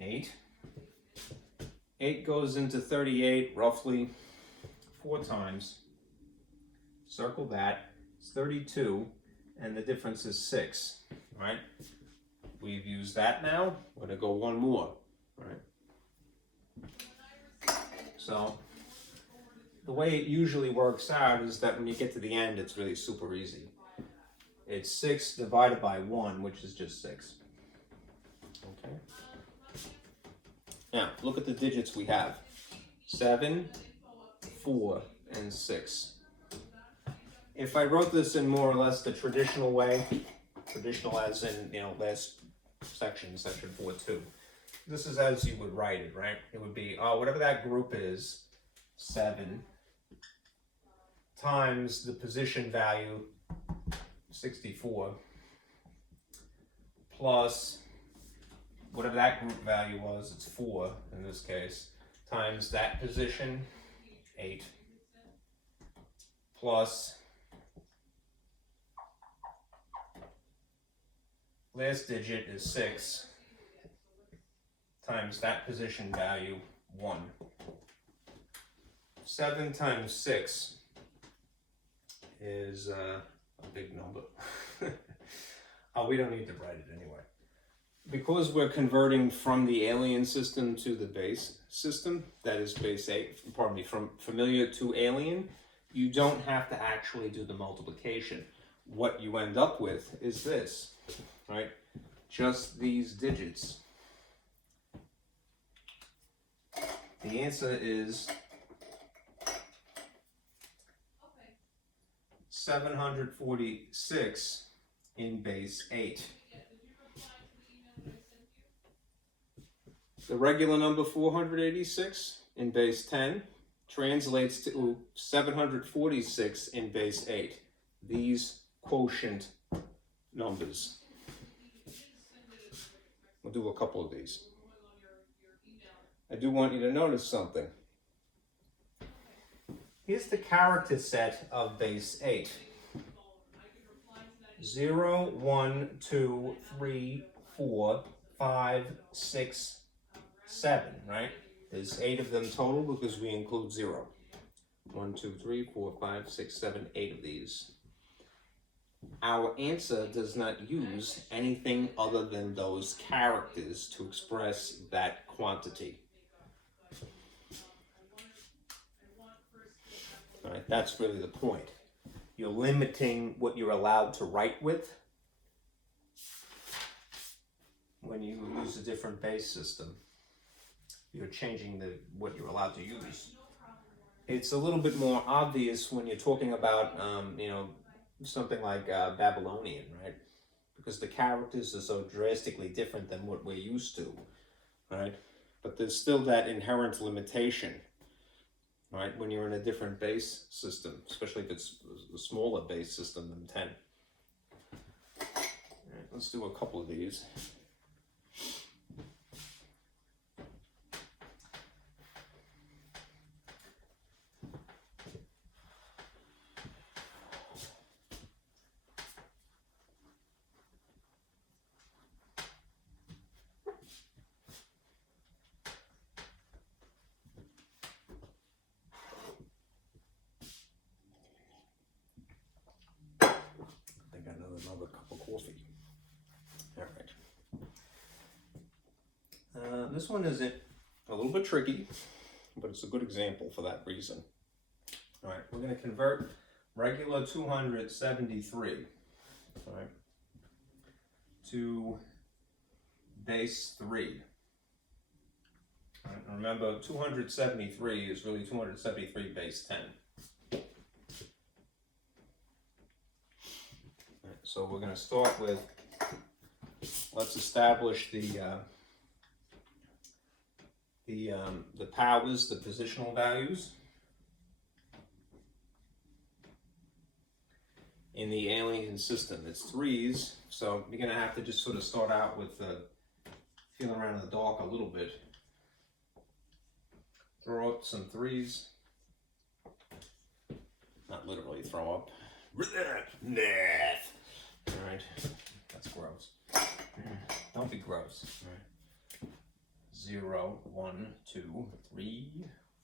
8. 8 goes into 38 roughly 4 times. Circle that. It's 32, and the difference is 6. Right? We've used that now. We're going to go one more. Right? So the way it usually works out is that when you get to the end, it's really super easy. It's 6 divided by 1, which is just 6. Okay. Now, look at the digits we have. 7, 4, and 6. If I wrote this in more or less the traditional way, traditional as in, last section 4.2, this is as you would write it, right? It would be, whatever that group is, 7 times the position value, 64, plus whatever that group value was, it's 4 in this case, times that position, 8, plus last digit is 6, times that position value, 1. 7 times 6 is a big number. We don't need to write it anyway. Because we're converting from the alien system to the base system, that is base 8, pardon me, from familiar to alien, you don't have to actually do the multiplication. What you end up with is this, right? Just these digits. The answer is 746 in base 8. The regular number 486 in base 10 translates to 746 in base 8. These quotient numbers. We'll do a couple of these. I do want you to notice something. Here's the character set of base 8. 0, 1, 2, 3, 4, 5, 6, 7, right? There's 8 of them total because we include 0. 1, 2, 3, 4, 5, 6, 7, 8 of these. Our answer does not use anything other than those characters to express that quantity. All right, that's really the point. You're limiting what you're allowed to write with when you use a different base system. You're changing what you're allowed to use. It's a little bit more obvious when you're talking about, something like Babylonian, right? Because the characters are so drastically different than what we're used to, right? But there's still that inherent limitation, right? When you're in a different base system, especially if it's a smaller base system than 10. All right, let's do a couple of these. Another cup of coffee. All right. This one is a little bit tricky, but it's a good example for that reason. All right, we're going to convert regular 273, all right, to base 3. All right, remember, 273 is really 273 base 10. So we're going to start with, let's establish the powers, the positional values in the alien system. It's 3s, so you're going to have to just sort of start out with feeling around in the dark a little bit. Throw up some 3s. Not literally throw up. All right, that's gross. Don't be gross. All right. 0, 1, 2, 3,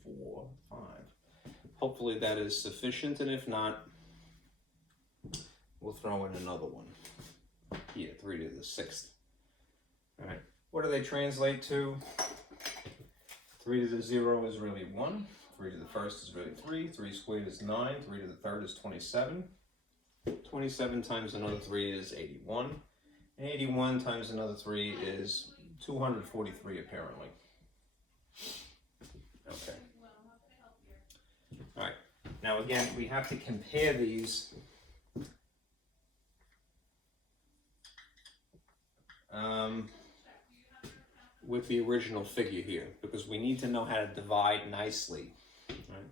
4, 5. Hopefully that is sufficient, and if not, we'll throw in another one. Here, 3 to the 6th. All right, what do they translate to? 3 to the 0 is really 1. 3 to the 1st is really 3. 3 squared is 9. 3 to the 3rd is 27. 27 times another 3 is 81. And 81 times another 3 is 243, apparently. Okay. Now again, we have to compare these with the original figure here, because we need to know how to divide nicely. Right?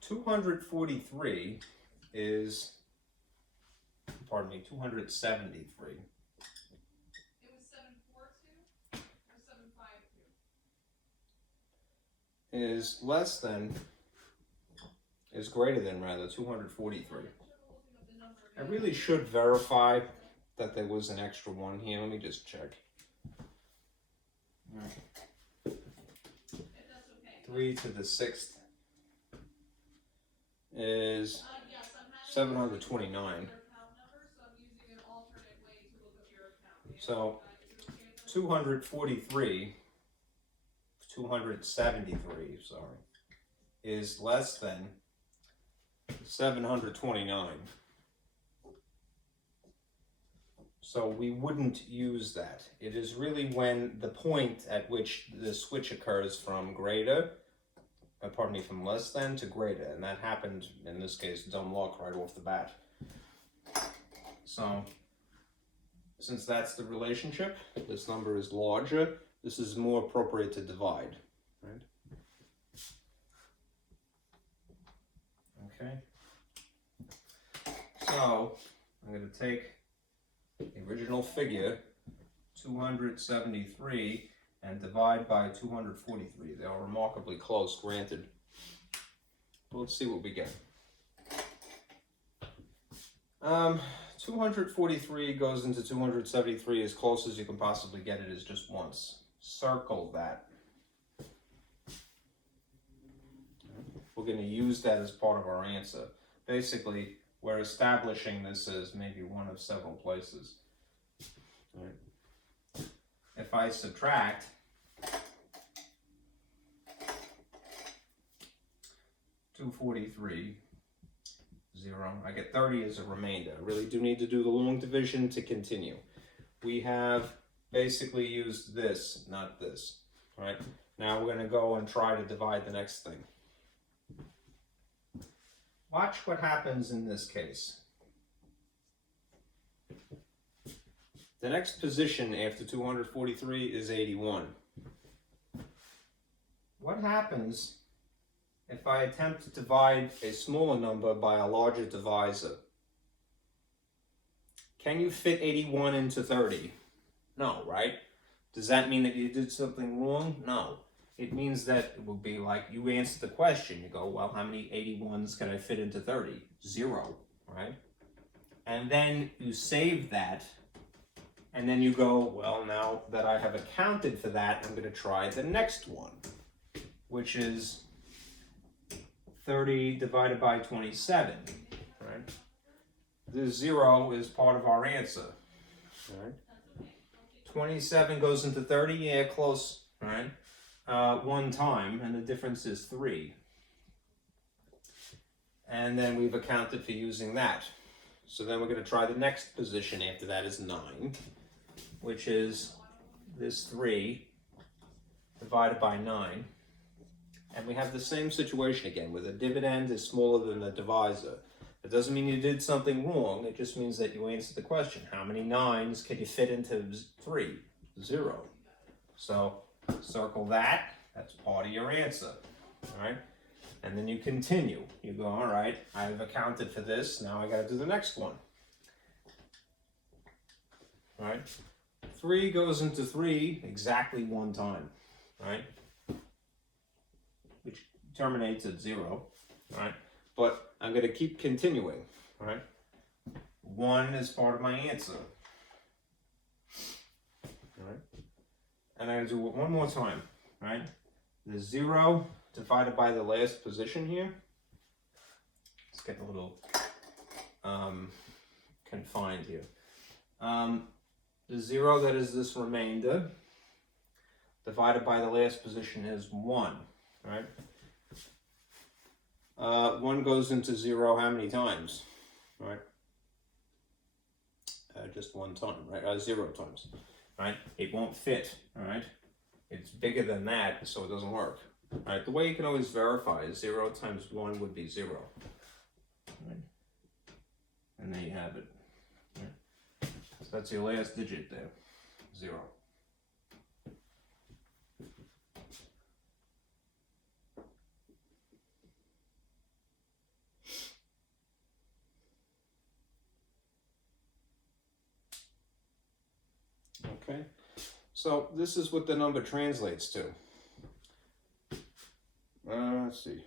243 is, pardon me, 273. It was 742 or 752? Is less than, is greater than rather, 243. I really should verify that there was an extra one here. Let me just check. All right. 3 to the 6th is 729. So 243, 273, sorry, is less than 729. So we wouldn't use that. It is really when the point at which the switch occurs from greater, pardon me, from less than to greater, and that happened, in this case, dumb luck right off the bat. So, since that's the relationship, this number is larger, this is more appropriate to divide, right? Okay. So, I'm going to take the original figure, 273, and divide by 243. They are remarkably close, granted. But let's see what we get. 243 goes into 273 as close as you can possibly get it is just once. Circle that. We're going to use that as part of our answer. Basically, we're establishing this as maybe one of several places. All right. If I subtract 243, 0, I get 30 as a remainder. I really do need to do the long division to continue. We have basically used this, not this. All right. Now we're going to go and try to divide the next thing. Watch what happens in this case. The next position after 243 is 81. What happens if I attempt to divide a smaller number by a larger divisor? Can you fit 81 into 30? No, right? Does that mean that you did something wrong? No. It means that it would be like you answer the question. You go, well, how many 81s can I fit into 30? 0, right? And then you save that. And then you go, well, now that I have accounted for that, I'm going to try the next one, which is 30 divided by 27, right? The 0 is part of our answer, right? 27 goes into 30, yeah, close, right? One time, and the difference is 3. And then we've accounted for using that. So then we're going to try the next position after that is 9, which is this 3 divided by 9. And we have the same situation again, where the dividend is smaller than the divisor. It doesn't mean you did something wrong, it just means that you answered the question. How many 9s can you fit into 3? 0. So circle that, that's part of your answer, all right? And then you continue. You go, all right, I've accounted for this, now I gotta do the next one. All right, 3 goes into 3 exactly one time, right? Which terminates at 0, right? But I'm gonna keep continuing, all right? 1 is part of my answer, all right? And I'm gonna do it one more time, right? The 0 divided by the last position here. Let's get a little confined here. The 0 that is this remainder divided by the last position is 1, right? 1 goes into 0 how many times, right? Just one time, right? 0 times, right? It won't fit, all right? it's bigger than that, so it doesn't work. Right? The way you can always verify is 0 times 1 would be 0. Right? And there you have it. Right? So that's your last digit there, 0. Okay, so this is what the number translates to. Let's see.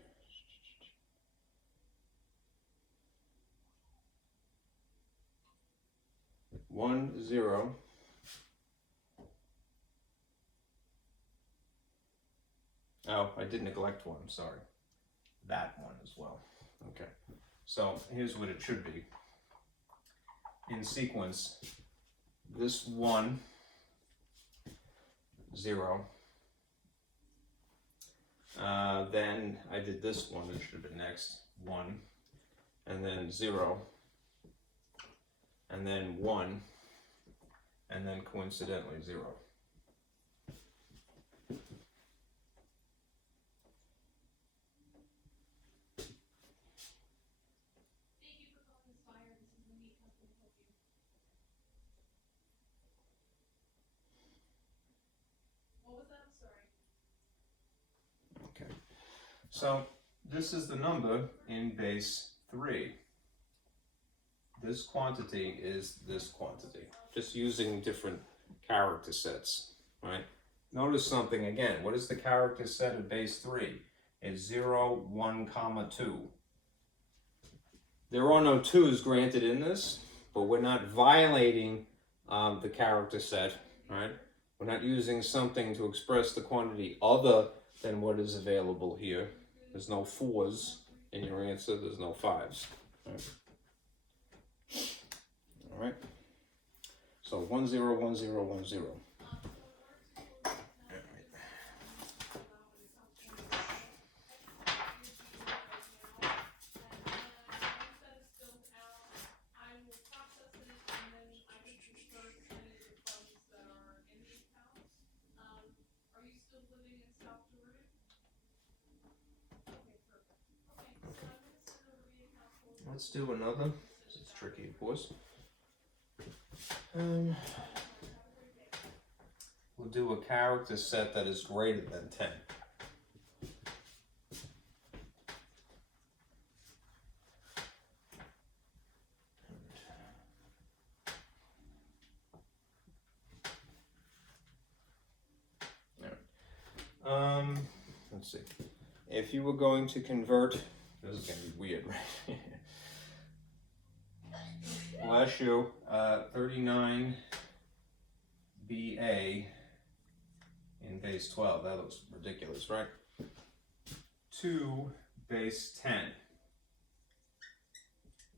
One, 0. Oh, I did neglect one, sorry. That one as well. Okay, so here's what it should be. In sequence, this 1, 0. Then I did this one, it should have been next, 1, and then 0, and then 1, and then coincidentally 0. Thank you for calling Aspire. This is Monique. How can I help you? What was that? Sorry. Okay, so this is the number in base 3. This quantity is this quantity, just using different character sets, right? Notice something again. What is the character set of base 3? It's 0, 1, 2. There are no 2's granted in this, but we're not violating the character set, right? We're not using something to express the quantity other than what is available here. There's no 4's in your answer, there's no 5's. Right? All right. So 1, 0, 1, 0, 1, 0. Let's do another. This is tricky, of course. We'll do a character set that is greater than 10. Let's see. If you were going to convert, this is going to be weird, right? Bless you. 39 BA in base 12. That looks ridiculous, right? 2 base 10.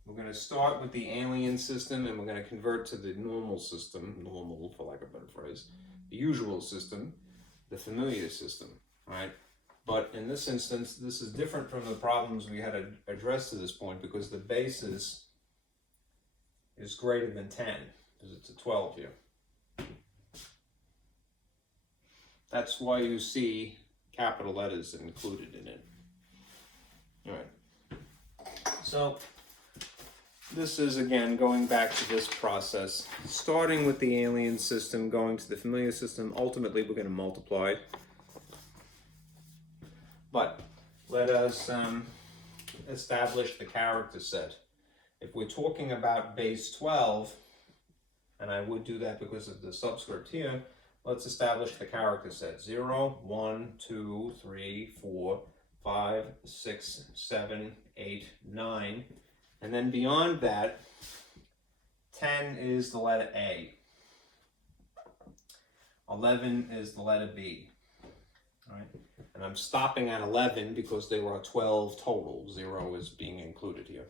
We're going to start with the alien system and we're going to convert to the normal system, normal for lack of a better phrase, the usual system, the familiar system, right? But in this instance, this is different from the problems we had addressed to this point because the basis is greater than 10, because it's a 12 here. That's why you see capital letters included in it. All right. So this is, again, going back to this process, starting with the alien system, going to the familiar system. Ultimately, we're going to multiply. But let us establish the character set. If we're talking about base 12, and I would do that because of the subscript here, let's establish the character set. 0, 1, 2, 3, 4, 5, 6, 7, 8, 9. And then beyond that, 10 is the letter A. 11 is the letter B. All right? And I'm stopping at 11 because there are 12 total. 0 is being included here.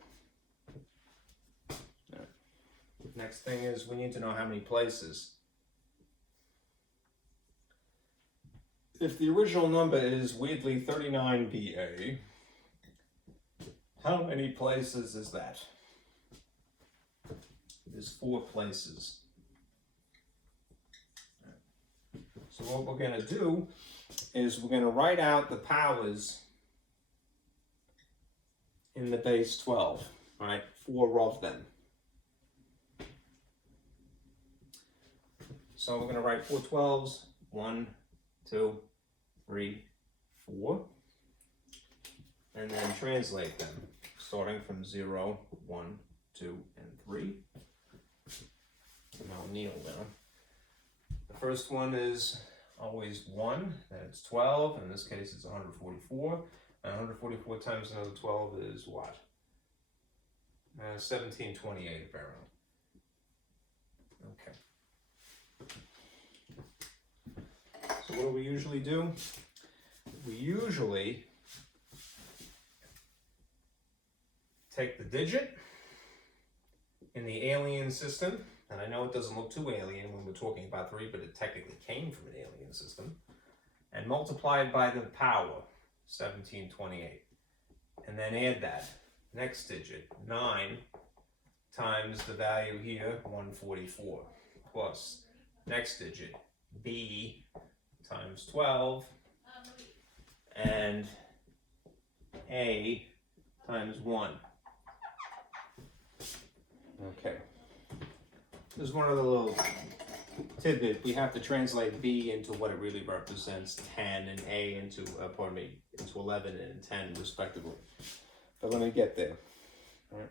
All right. Next thing is we need to know how many places. If the original number is weirdly 39BA, how many places is that? There's 4 places. So what we're going to do is we're going to write out the powers in the base 12, right? 4 of them. So we're going to write 4 12s, 1, 2, 3, 4, and then translate them, starting from 0, 1, 2, and 3. And I'll kneel down. The first one is always 1, then it's 12, in this case it's 144, and 144 times another 12 is what? 1728 apparently. Okay. So what do we usually do? We usually take the digit in the alien system, and I know it doesn't look too alien when we're talking about 3, but it technically came from an alien system, and multiply it by the power, 1728, and then add that next digit, 9, times the value here, 144, plus next digit, b, times 12, and a times 1. Okay. There's one other little tidbit. We have to translate b into what it really represents, 10, and a into, into 11 and 10 respectively. But let me get there. All right.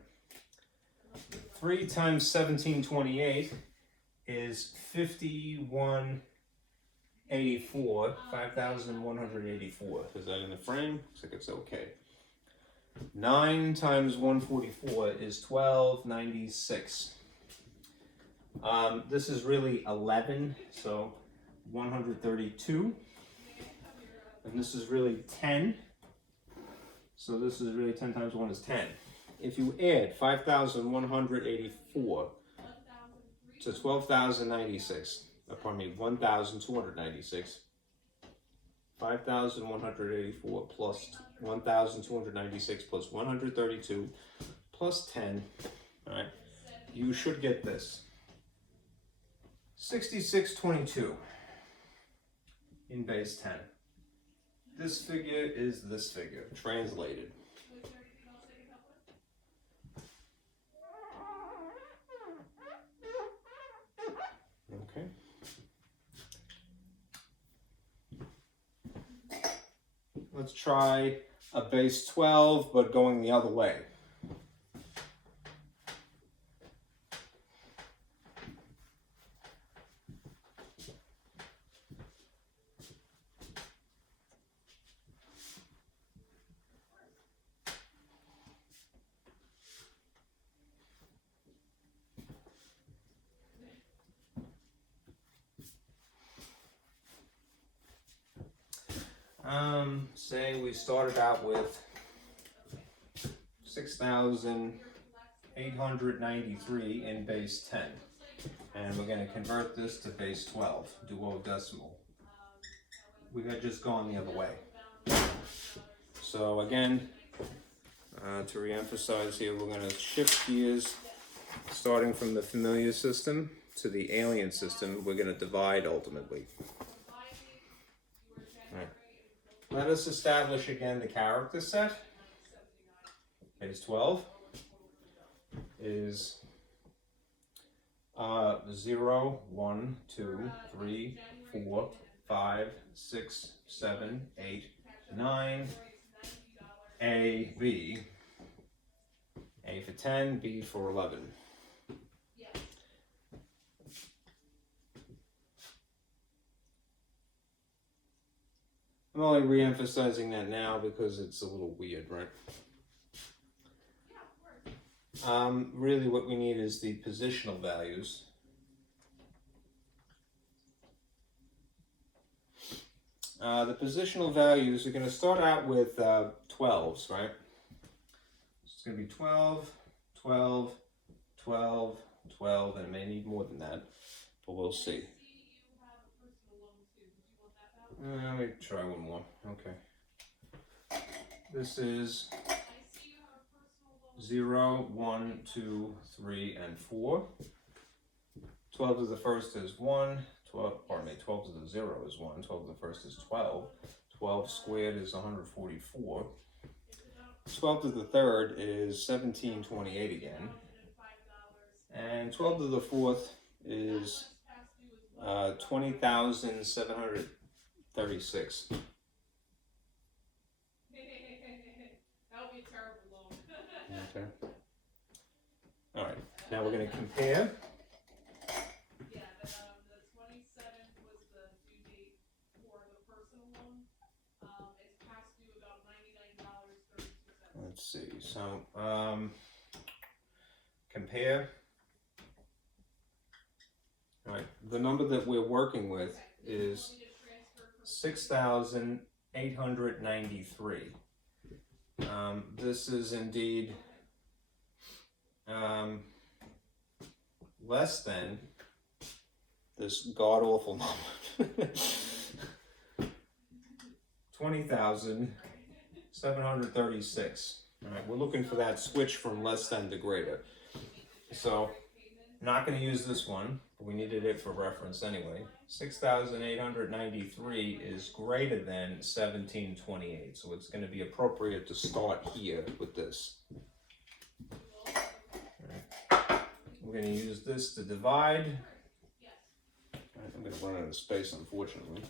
3 times 1728 is 5184, 5,184. Is that in the frame? Looks like it's okay. 9 times 144 is 1296. This is really 11, so 132. And this is really 10. So this is really 10 times 1 is 10. If you add 5,184 to 12,096, 1,296, 5,184 plus 1,296 plus 132 plus 10, all right, you should get this. 6622 in base 10. This figure is this figure, translated. Okay. Let's try a base 12, but going the other way. Say we started out with 6,893 in base 10. And we're going to convert this to base 12, duodecimal. We had just gone the other way. So again, to re-emphasize here, we're going to shift gears, starting from the familiar system to the alien system. We're going to divide ultimately. Let us establish again the character set. Base 12 is 0, 1, 2, 3, 4, 5, 6, 7, 8, 9, A, B. A for 10, B for 11. I'm only re-emphasizing that now because it's a little weird, right? Really what we need is the positional values. The positional values are going to start out with 12s, right? It's going to be 12, 12, 12, 12, and it may need more than that, but we'll see. Let me try one more. Okay. This is 0, 1, 2, 3, and 4. 12 is the first is 1, 12 to the 0 is 1, 12 to the first is 12, 12 squared is 144, 12 to the third is 1728 again, and 12 to the fourth is 20,736. That would be a terrible loan. Okay. All right. Now we're going to compare. Yeah, the 27th was the due date for the personal loan. It's past due about $99.32. Let's see. So compare. All right. The number that we're working with is 6,893. This is indeed less than this god-awful number. 20,736. All right, we're looking for that switch from less than to greater. So, not going to use this one, but we needed it for reference anyway. 6,893 is greater than 1728, so it's going to be appropriate to start here with this. We're going to use this to divide. I'm going to run out of space, unfortunately.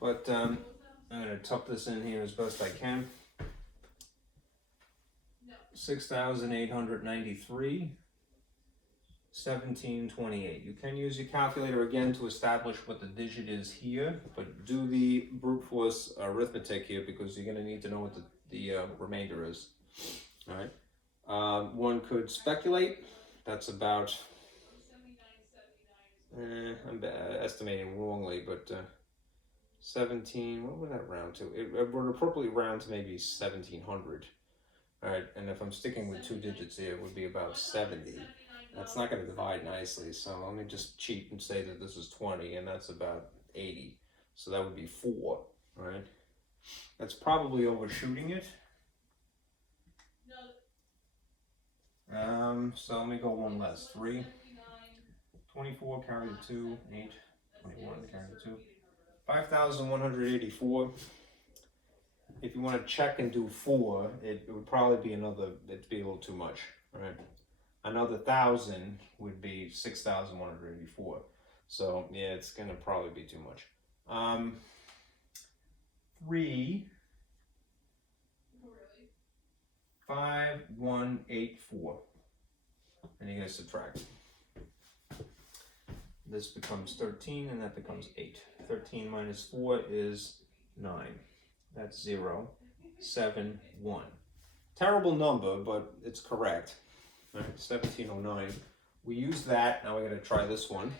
But I'm going to tuck this in here as best I can. 6,893, 1728. You can use your calculator again to establish what the digit is here, but do the brute force arithmetic here because you're going to need to know what the remainder is. All right. One could speculate. That's about, I'm estimating wrongly, but 17, what would that round to? It would appropriately round to maybe 1,700. All right, and if I'm sticking with two digits here, it would be about 70. That's not going to divide nicely, so let me just cheat and say that this is 20, and that's about 80. So that would be 4, right? That's probably overshooting it. So let me go one less. 3, 24 carry the 2, 8, 21 carry the 2. 5,184. If you want to check and do 4, it would probably be it'd be a little too much, right? Another 1,000 would be 6,184. So yeah, it's gonna probably be too much. 3, 5,184, and you're gonna subtract. This becomes 13, and that becomes 8. 13 minus 4 is 9. That's 0, 7, 1. Terrible number, but it's correct. All right, 1709. We use that. Now we're going to try this one.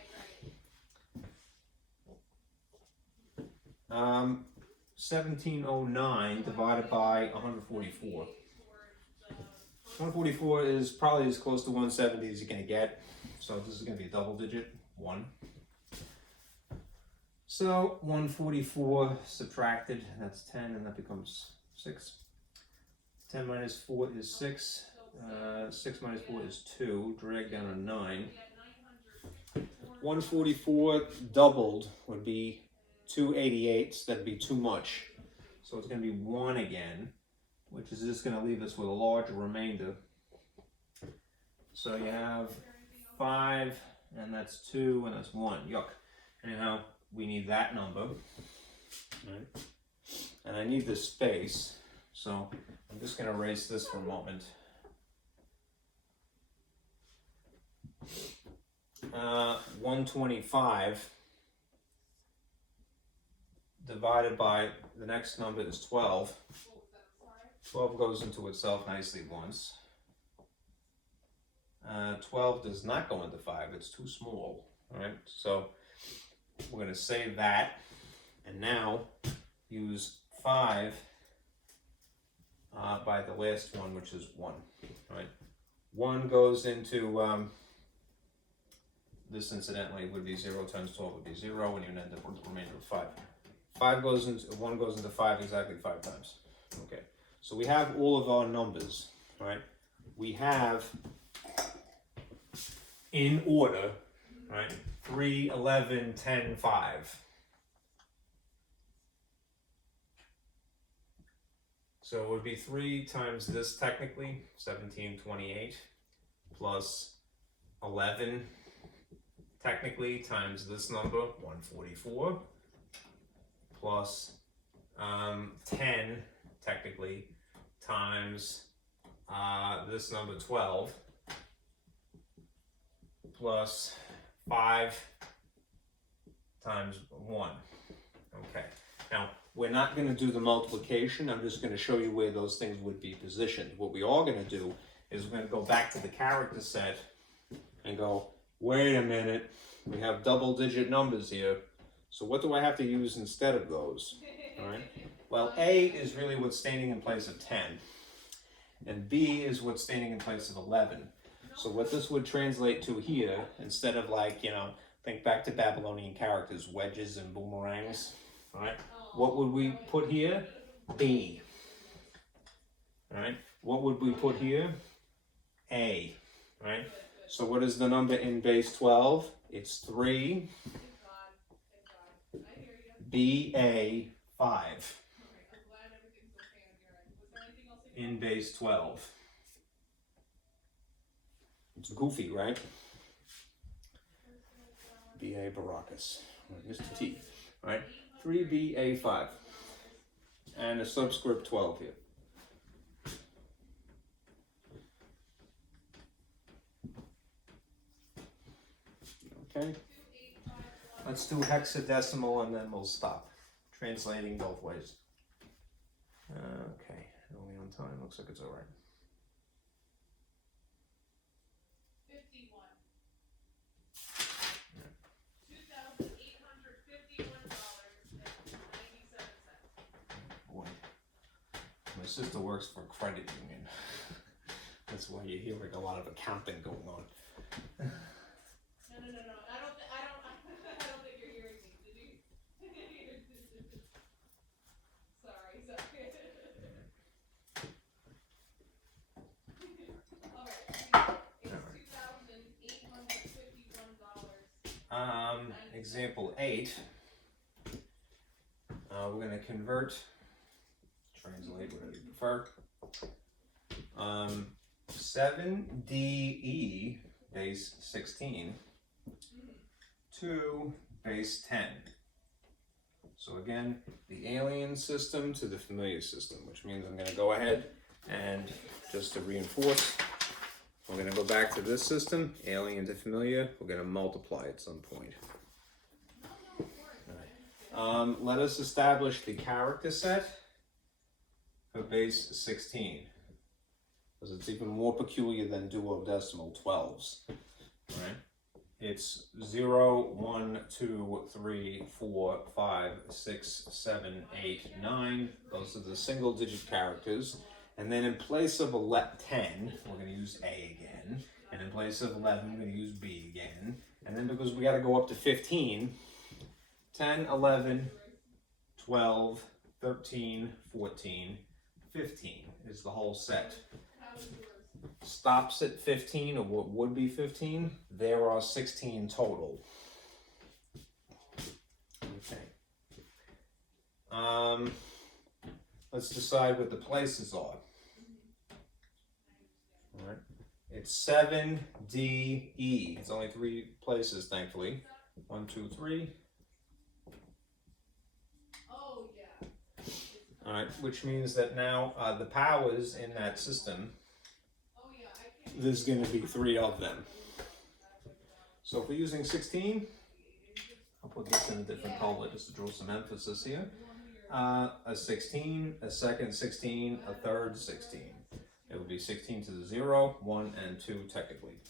1709 divided by 144. 144 is probably as close to 170 as you're going to get. So this is going to be a double digit, 1. So 144 subtracted, that's 10, and that becomes 6. 10 minus 4 is 6. 6 minus 4 is 2. Drag down a 9. 144 doubled would be 288. That'd be too much. So it's going to be 1 again, which is just going to leave us with a larger remainder. So you have 5, and that's 2, and that's 1. Yuck. Anyhow, we need that number, right? And I need this space, so I'm just going to erase this for a moment. 125 divided by the next number is 12. 12 goes into itself nicely once. 12 does not go into 5, it's too small, all right? So we're going to save that, and now use 5 by the last one, which is 1. All right, 1 goes into this. Incidentally, would be 0 times 12 would be 0, and you end up with the remainder of 5. 1 goes into 5 exactly 5 times. Okay, so we have all of our numbers. All right, we have in order, right? 3, 11, 10, 5. So it would be 3 times this technically, 1728, plus 11 technically times this number, 144, plus 10 technically times this number, 12, plus 5 times 1. Okay, now we're not going to do the multiplication. I'm just going to show you where those things would be positioned. What we are going to do is we're going to go back to the character set and go, wait a minute, we have double-digit numbers here. So what do I have to use instead of those? All right. Well, A is really what's standing in place of 10, and B is what's standing in place of 11. So what this would translate to here, instead of like, think back to Babylonian characters, wedges and boomerangs, all right? What would we put here? B. All right. What would we put here? A. All right. So what is the number in base 12? It's 3. BA 5. In base 12. It's goofy, right? BA Baracus. Mr. T. All right. 3BA5. And a subscript 12 here. Okay. Let's do hexadecimal and then we'll stop. Translating both ways. Okay. Are we on time? Looks like it's all right. 51. $2,851.97. Boy. My sister works for a credit union. That's why you're hearing a lot of accounting going on. No. I don't think you're hearing me. Did you? Sorry. All right. It's $2,851. Example 8. We're going to convert, translate, whatever you prefer. 7DE base 16 to base 10. So again, the alien system to the familiar system, which means I'm going to go ahead and just to reinforce, we're going to go back to this system, alien to familiar. We're going to multiply at some point. Let us establish the character set for base 16, because it's even more peculiar than duodecimal 12s. Right? It's 0, 1, 2, 3, 4, 5, 6, 7, 8, 9. Those are the single digit characters. And then in place of 10, we're going to use A again. And in place of 11, we're going to use B again. And then because we got to go up to 15, 10, 11, 12, 13, 14, 15 is the whole set. Stops at 15, or what would be 15. There are 16 total. Okay. Let's decide what the places are. All right. It's 7DE. It's only 3 places, thankfully. 1, 2, 3. Oh, yeah. All right, which means that now the powers in that system, there's going to be 3 of them. So if we're using 16, I'll put this in a different color just to draw some emphasis here. A 16, a second 16, a third 16. It would be 16 to the 0, 1, and 2 technically.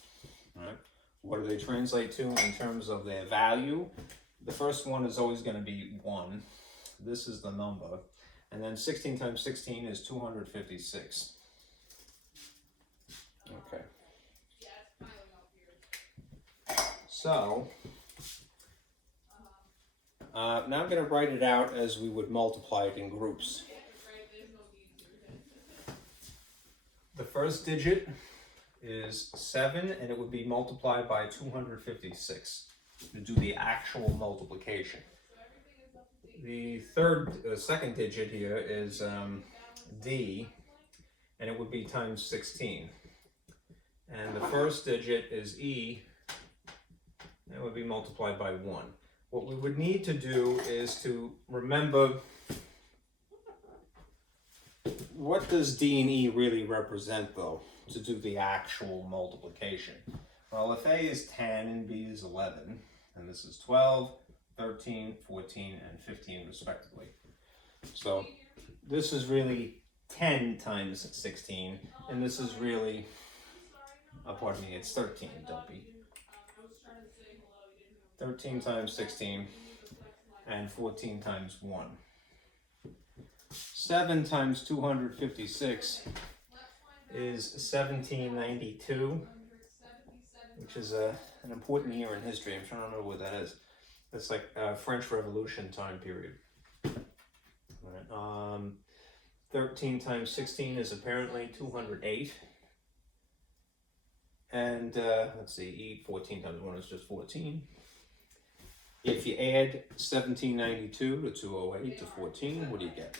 All right. What do they translate to in terms of their value? The first one is always going to be 1. This is the number. And then 16 times 16 is 256. Okay. So, now I'm going to write it out as we would multiply it in groups. The first digit is 7, and it would be multiplied by 256. to do the actual multiplication. The second digit here is D, and it would be times 16. And the first digit is E, and it would be multiplied by 1. What we would need to do is to remember, what does D and E really represent, though, to do the actual multiplication? Well, if A is 10 and B is 11, and this is 12, 13, 14, and 15 respectively. So this is really 10 times 16, and this is really, pardon me, it's 13, don't be. 13 times 16, and 14 times 1. 7 times 256 is 1792, which is an important year in history. I'm trying to remember what that is. It's like French Revolution time period. All right. 13 times 16 is apparently 208. And let's see, 14 times 1 is just 14. If you add 1792 to 208 to 14, what do you get?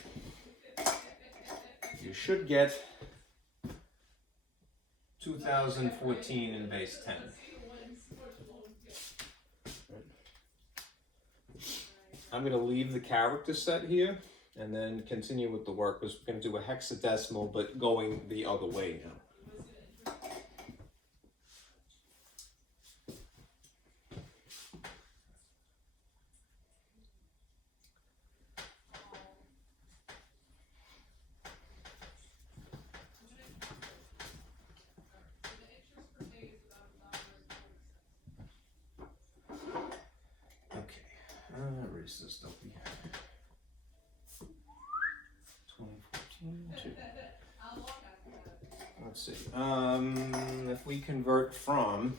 You should get 2014 in base 10. I'm going to leave the character set here and then continue with the work, because we're going to do a hexadecimal but going the other way now. Erase this dopey. 2014. Let's see. If we convert from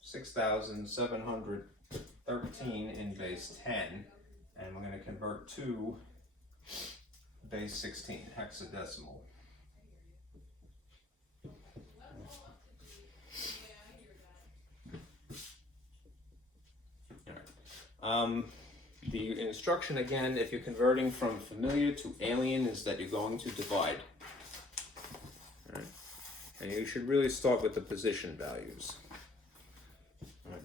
6,713 in base 10, and we're going to convert to base 16, hexadecimal. The instruction again, if you're converting from familiar to alien, is that you're going to divide. All right. And you should really start with the position values. All right.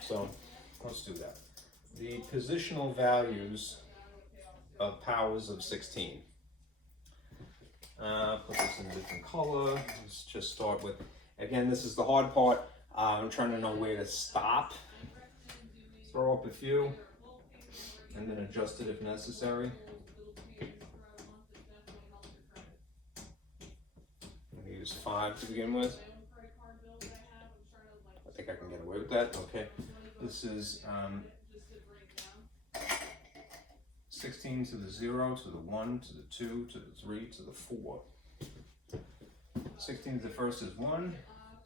So let's do that. The positional values of powers of 16. Put this in a different color. Let's just start with, again, this is the hard part. I'm trying to know where to stop. Throw up a few, and then adjust it if necessary. I'm going to use 5 to begin with. I think I can get away with that. Okay. This is 16 to the 0, to the 1, to the 2, to the 3, to the 4. 16 to the first is 1,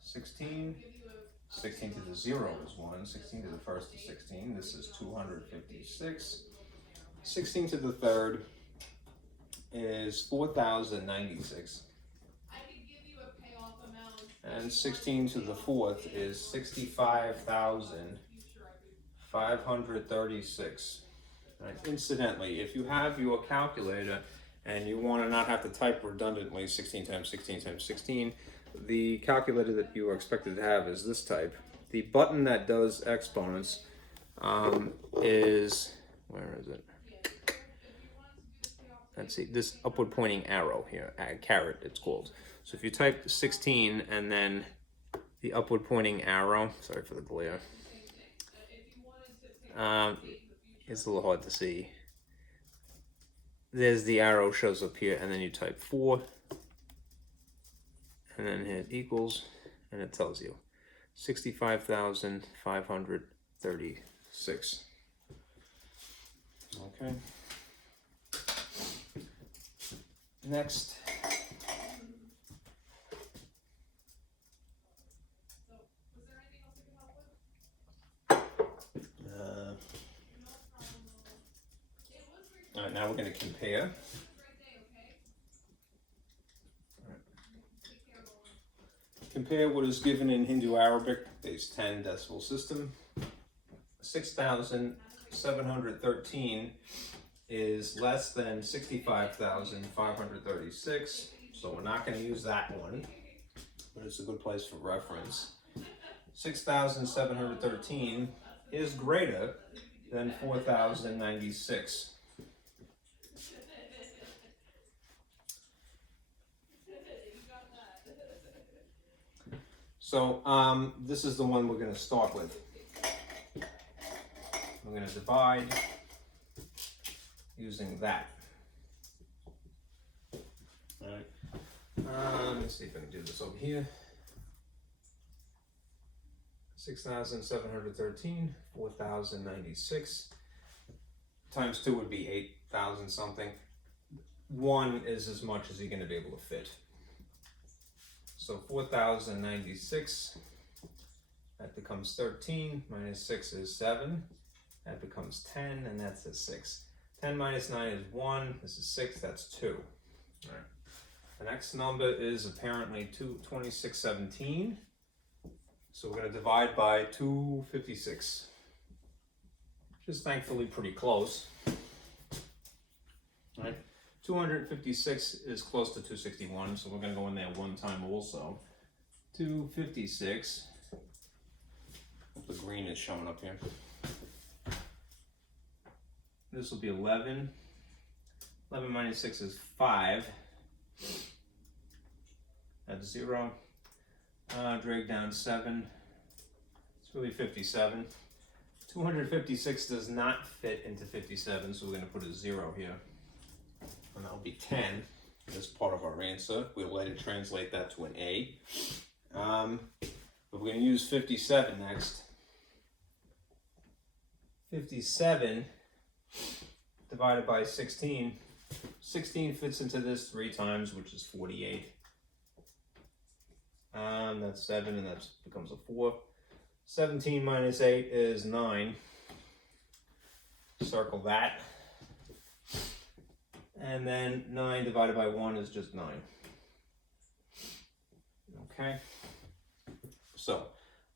16. 16 to the 0 is 1, 16 to the first is 16, this is 256. 16 to the third is 4,096. And 16 to the fourth is 65,536. Right. Incidentally, if you have your calculator and you want to not have to type redundantly 16 times 16 times 16, the calculator that you are expected to have is this type. The button that does exponents is, where is it? Let's see, this upward pointing arrow here, caret it's called. So if you type 16 and then the upward pointing arrow, sorry for the glare, it's a little hard to see. There's the arrow shows up here, and then you type 4. And then hit equals, and it tells you 65,536. Okay. Next. All right, now we're going to compare. compare what is given in Hindu Arabic, base 10 decimal system. 6,713 is less than 65,536, so we're not going to use that one, but it's a good place for reference. 6,713 is greater than 4,096. So this is the one we're going to start with. We're going to divide using that. All right. Let's see if I can do this over here. 6,713, 4,096 times 2 would be 8,000 something. 1 is as much as you're going to be able to fit. So 4,096, that becomes 13, minus 6 is 7, that becomes 10, and that's a 6. 10 minus 9 is 1, this is 6, that's 2. All right. The next number is apparently 2617. So we're going to divide by 256, which is thankfully pretty close. All right. 256 is close to 261, so we're going to go in there one time also. 256, the green is showing up here. This will be 11. 11 minus 6 is 5. That's 0. Drag down 7. It's really 57. 256 does not fit into 57, so we're going to put a 0 here. And that'll be 10 as part of our answer. We'll later translate that to an A. But we're going to use 57 next. 57 divided by 16. 16 fits into this 3 times, which is 48. That's 7, and that becomes a 4. 17 minus 8 is 9. Circle that. And then 9 divided by 1 is just 9. Okay. So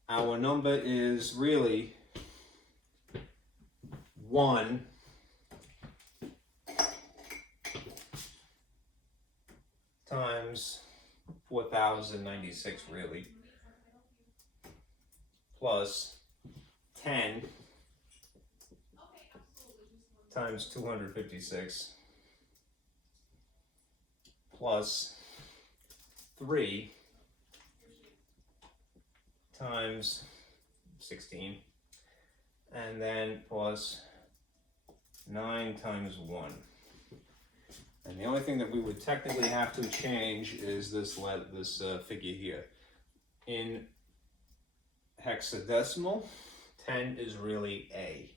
our number is really 1 times 4,096 really, plus 10 times 256 plus 3 times 16, and then plus 9 times 1. And the only thing that we would technically have to change is this figure here. In hexadecimal, 10 is really A.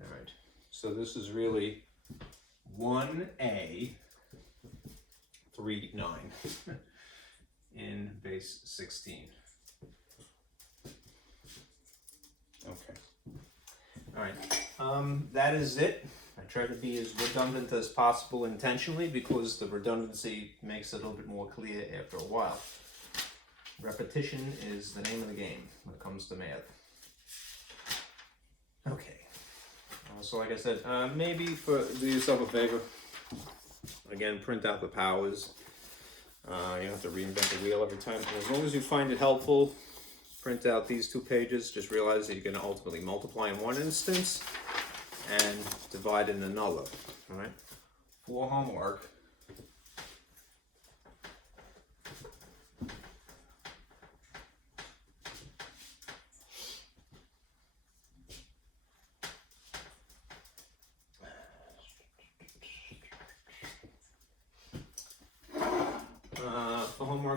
All right, so this is really 1A 39 in base 16. Okay. All right. That is it. I try to be as redundant as possible intentionally because the redundancy makes it a little bit more clear after a while. Repetition is the name of the game when it comes to math. Okay. So like I said, maybe do yourself a favor. Again, print out the powers. You don't have to reinvent the wheel every time. And as long as you find it helpful, print out these 2 pages. Just realize that you're going to ultimately multiply in one instance and divide in another. All right. For homework,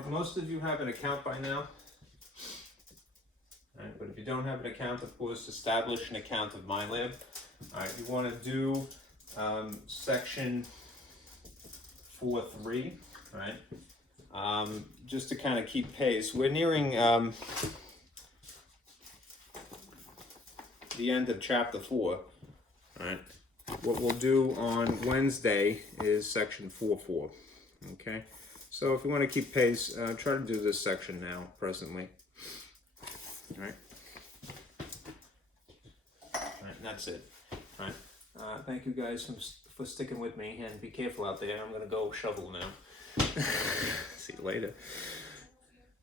most of you have an account by now. All right, but if you don't have an account, of course, establish an account of MyLab. All right, you want to do section 4.3, right? Just to kind of keep pace. We're nearing the end of chapter 4. All right. What we'll do on Wednesday is section 4.4. Okay. So if you want to keep pace, try to do this section now, presently. All right. All right, and that's it. All right. Thank you guys for sticking with me, and be careful out there. I'm going to go shovel now. See you later.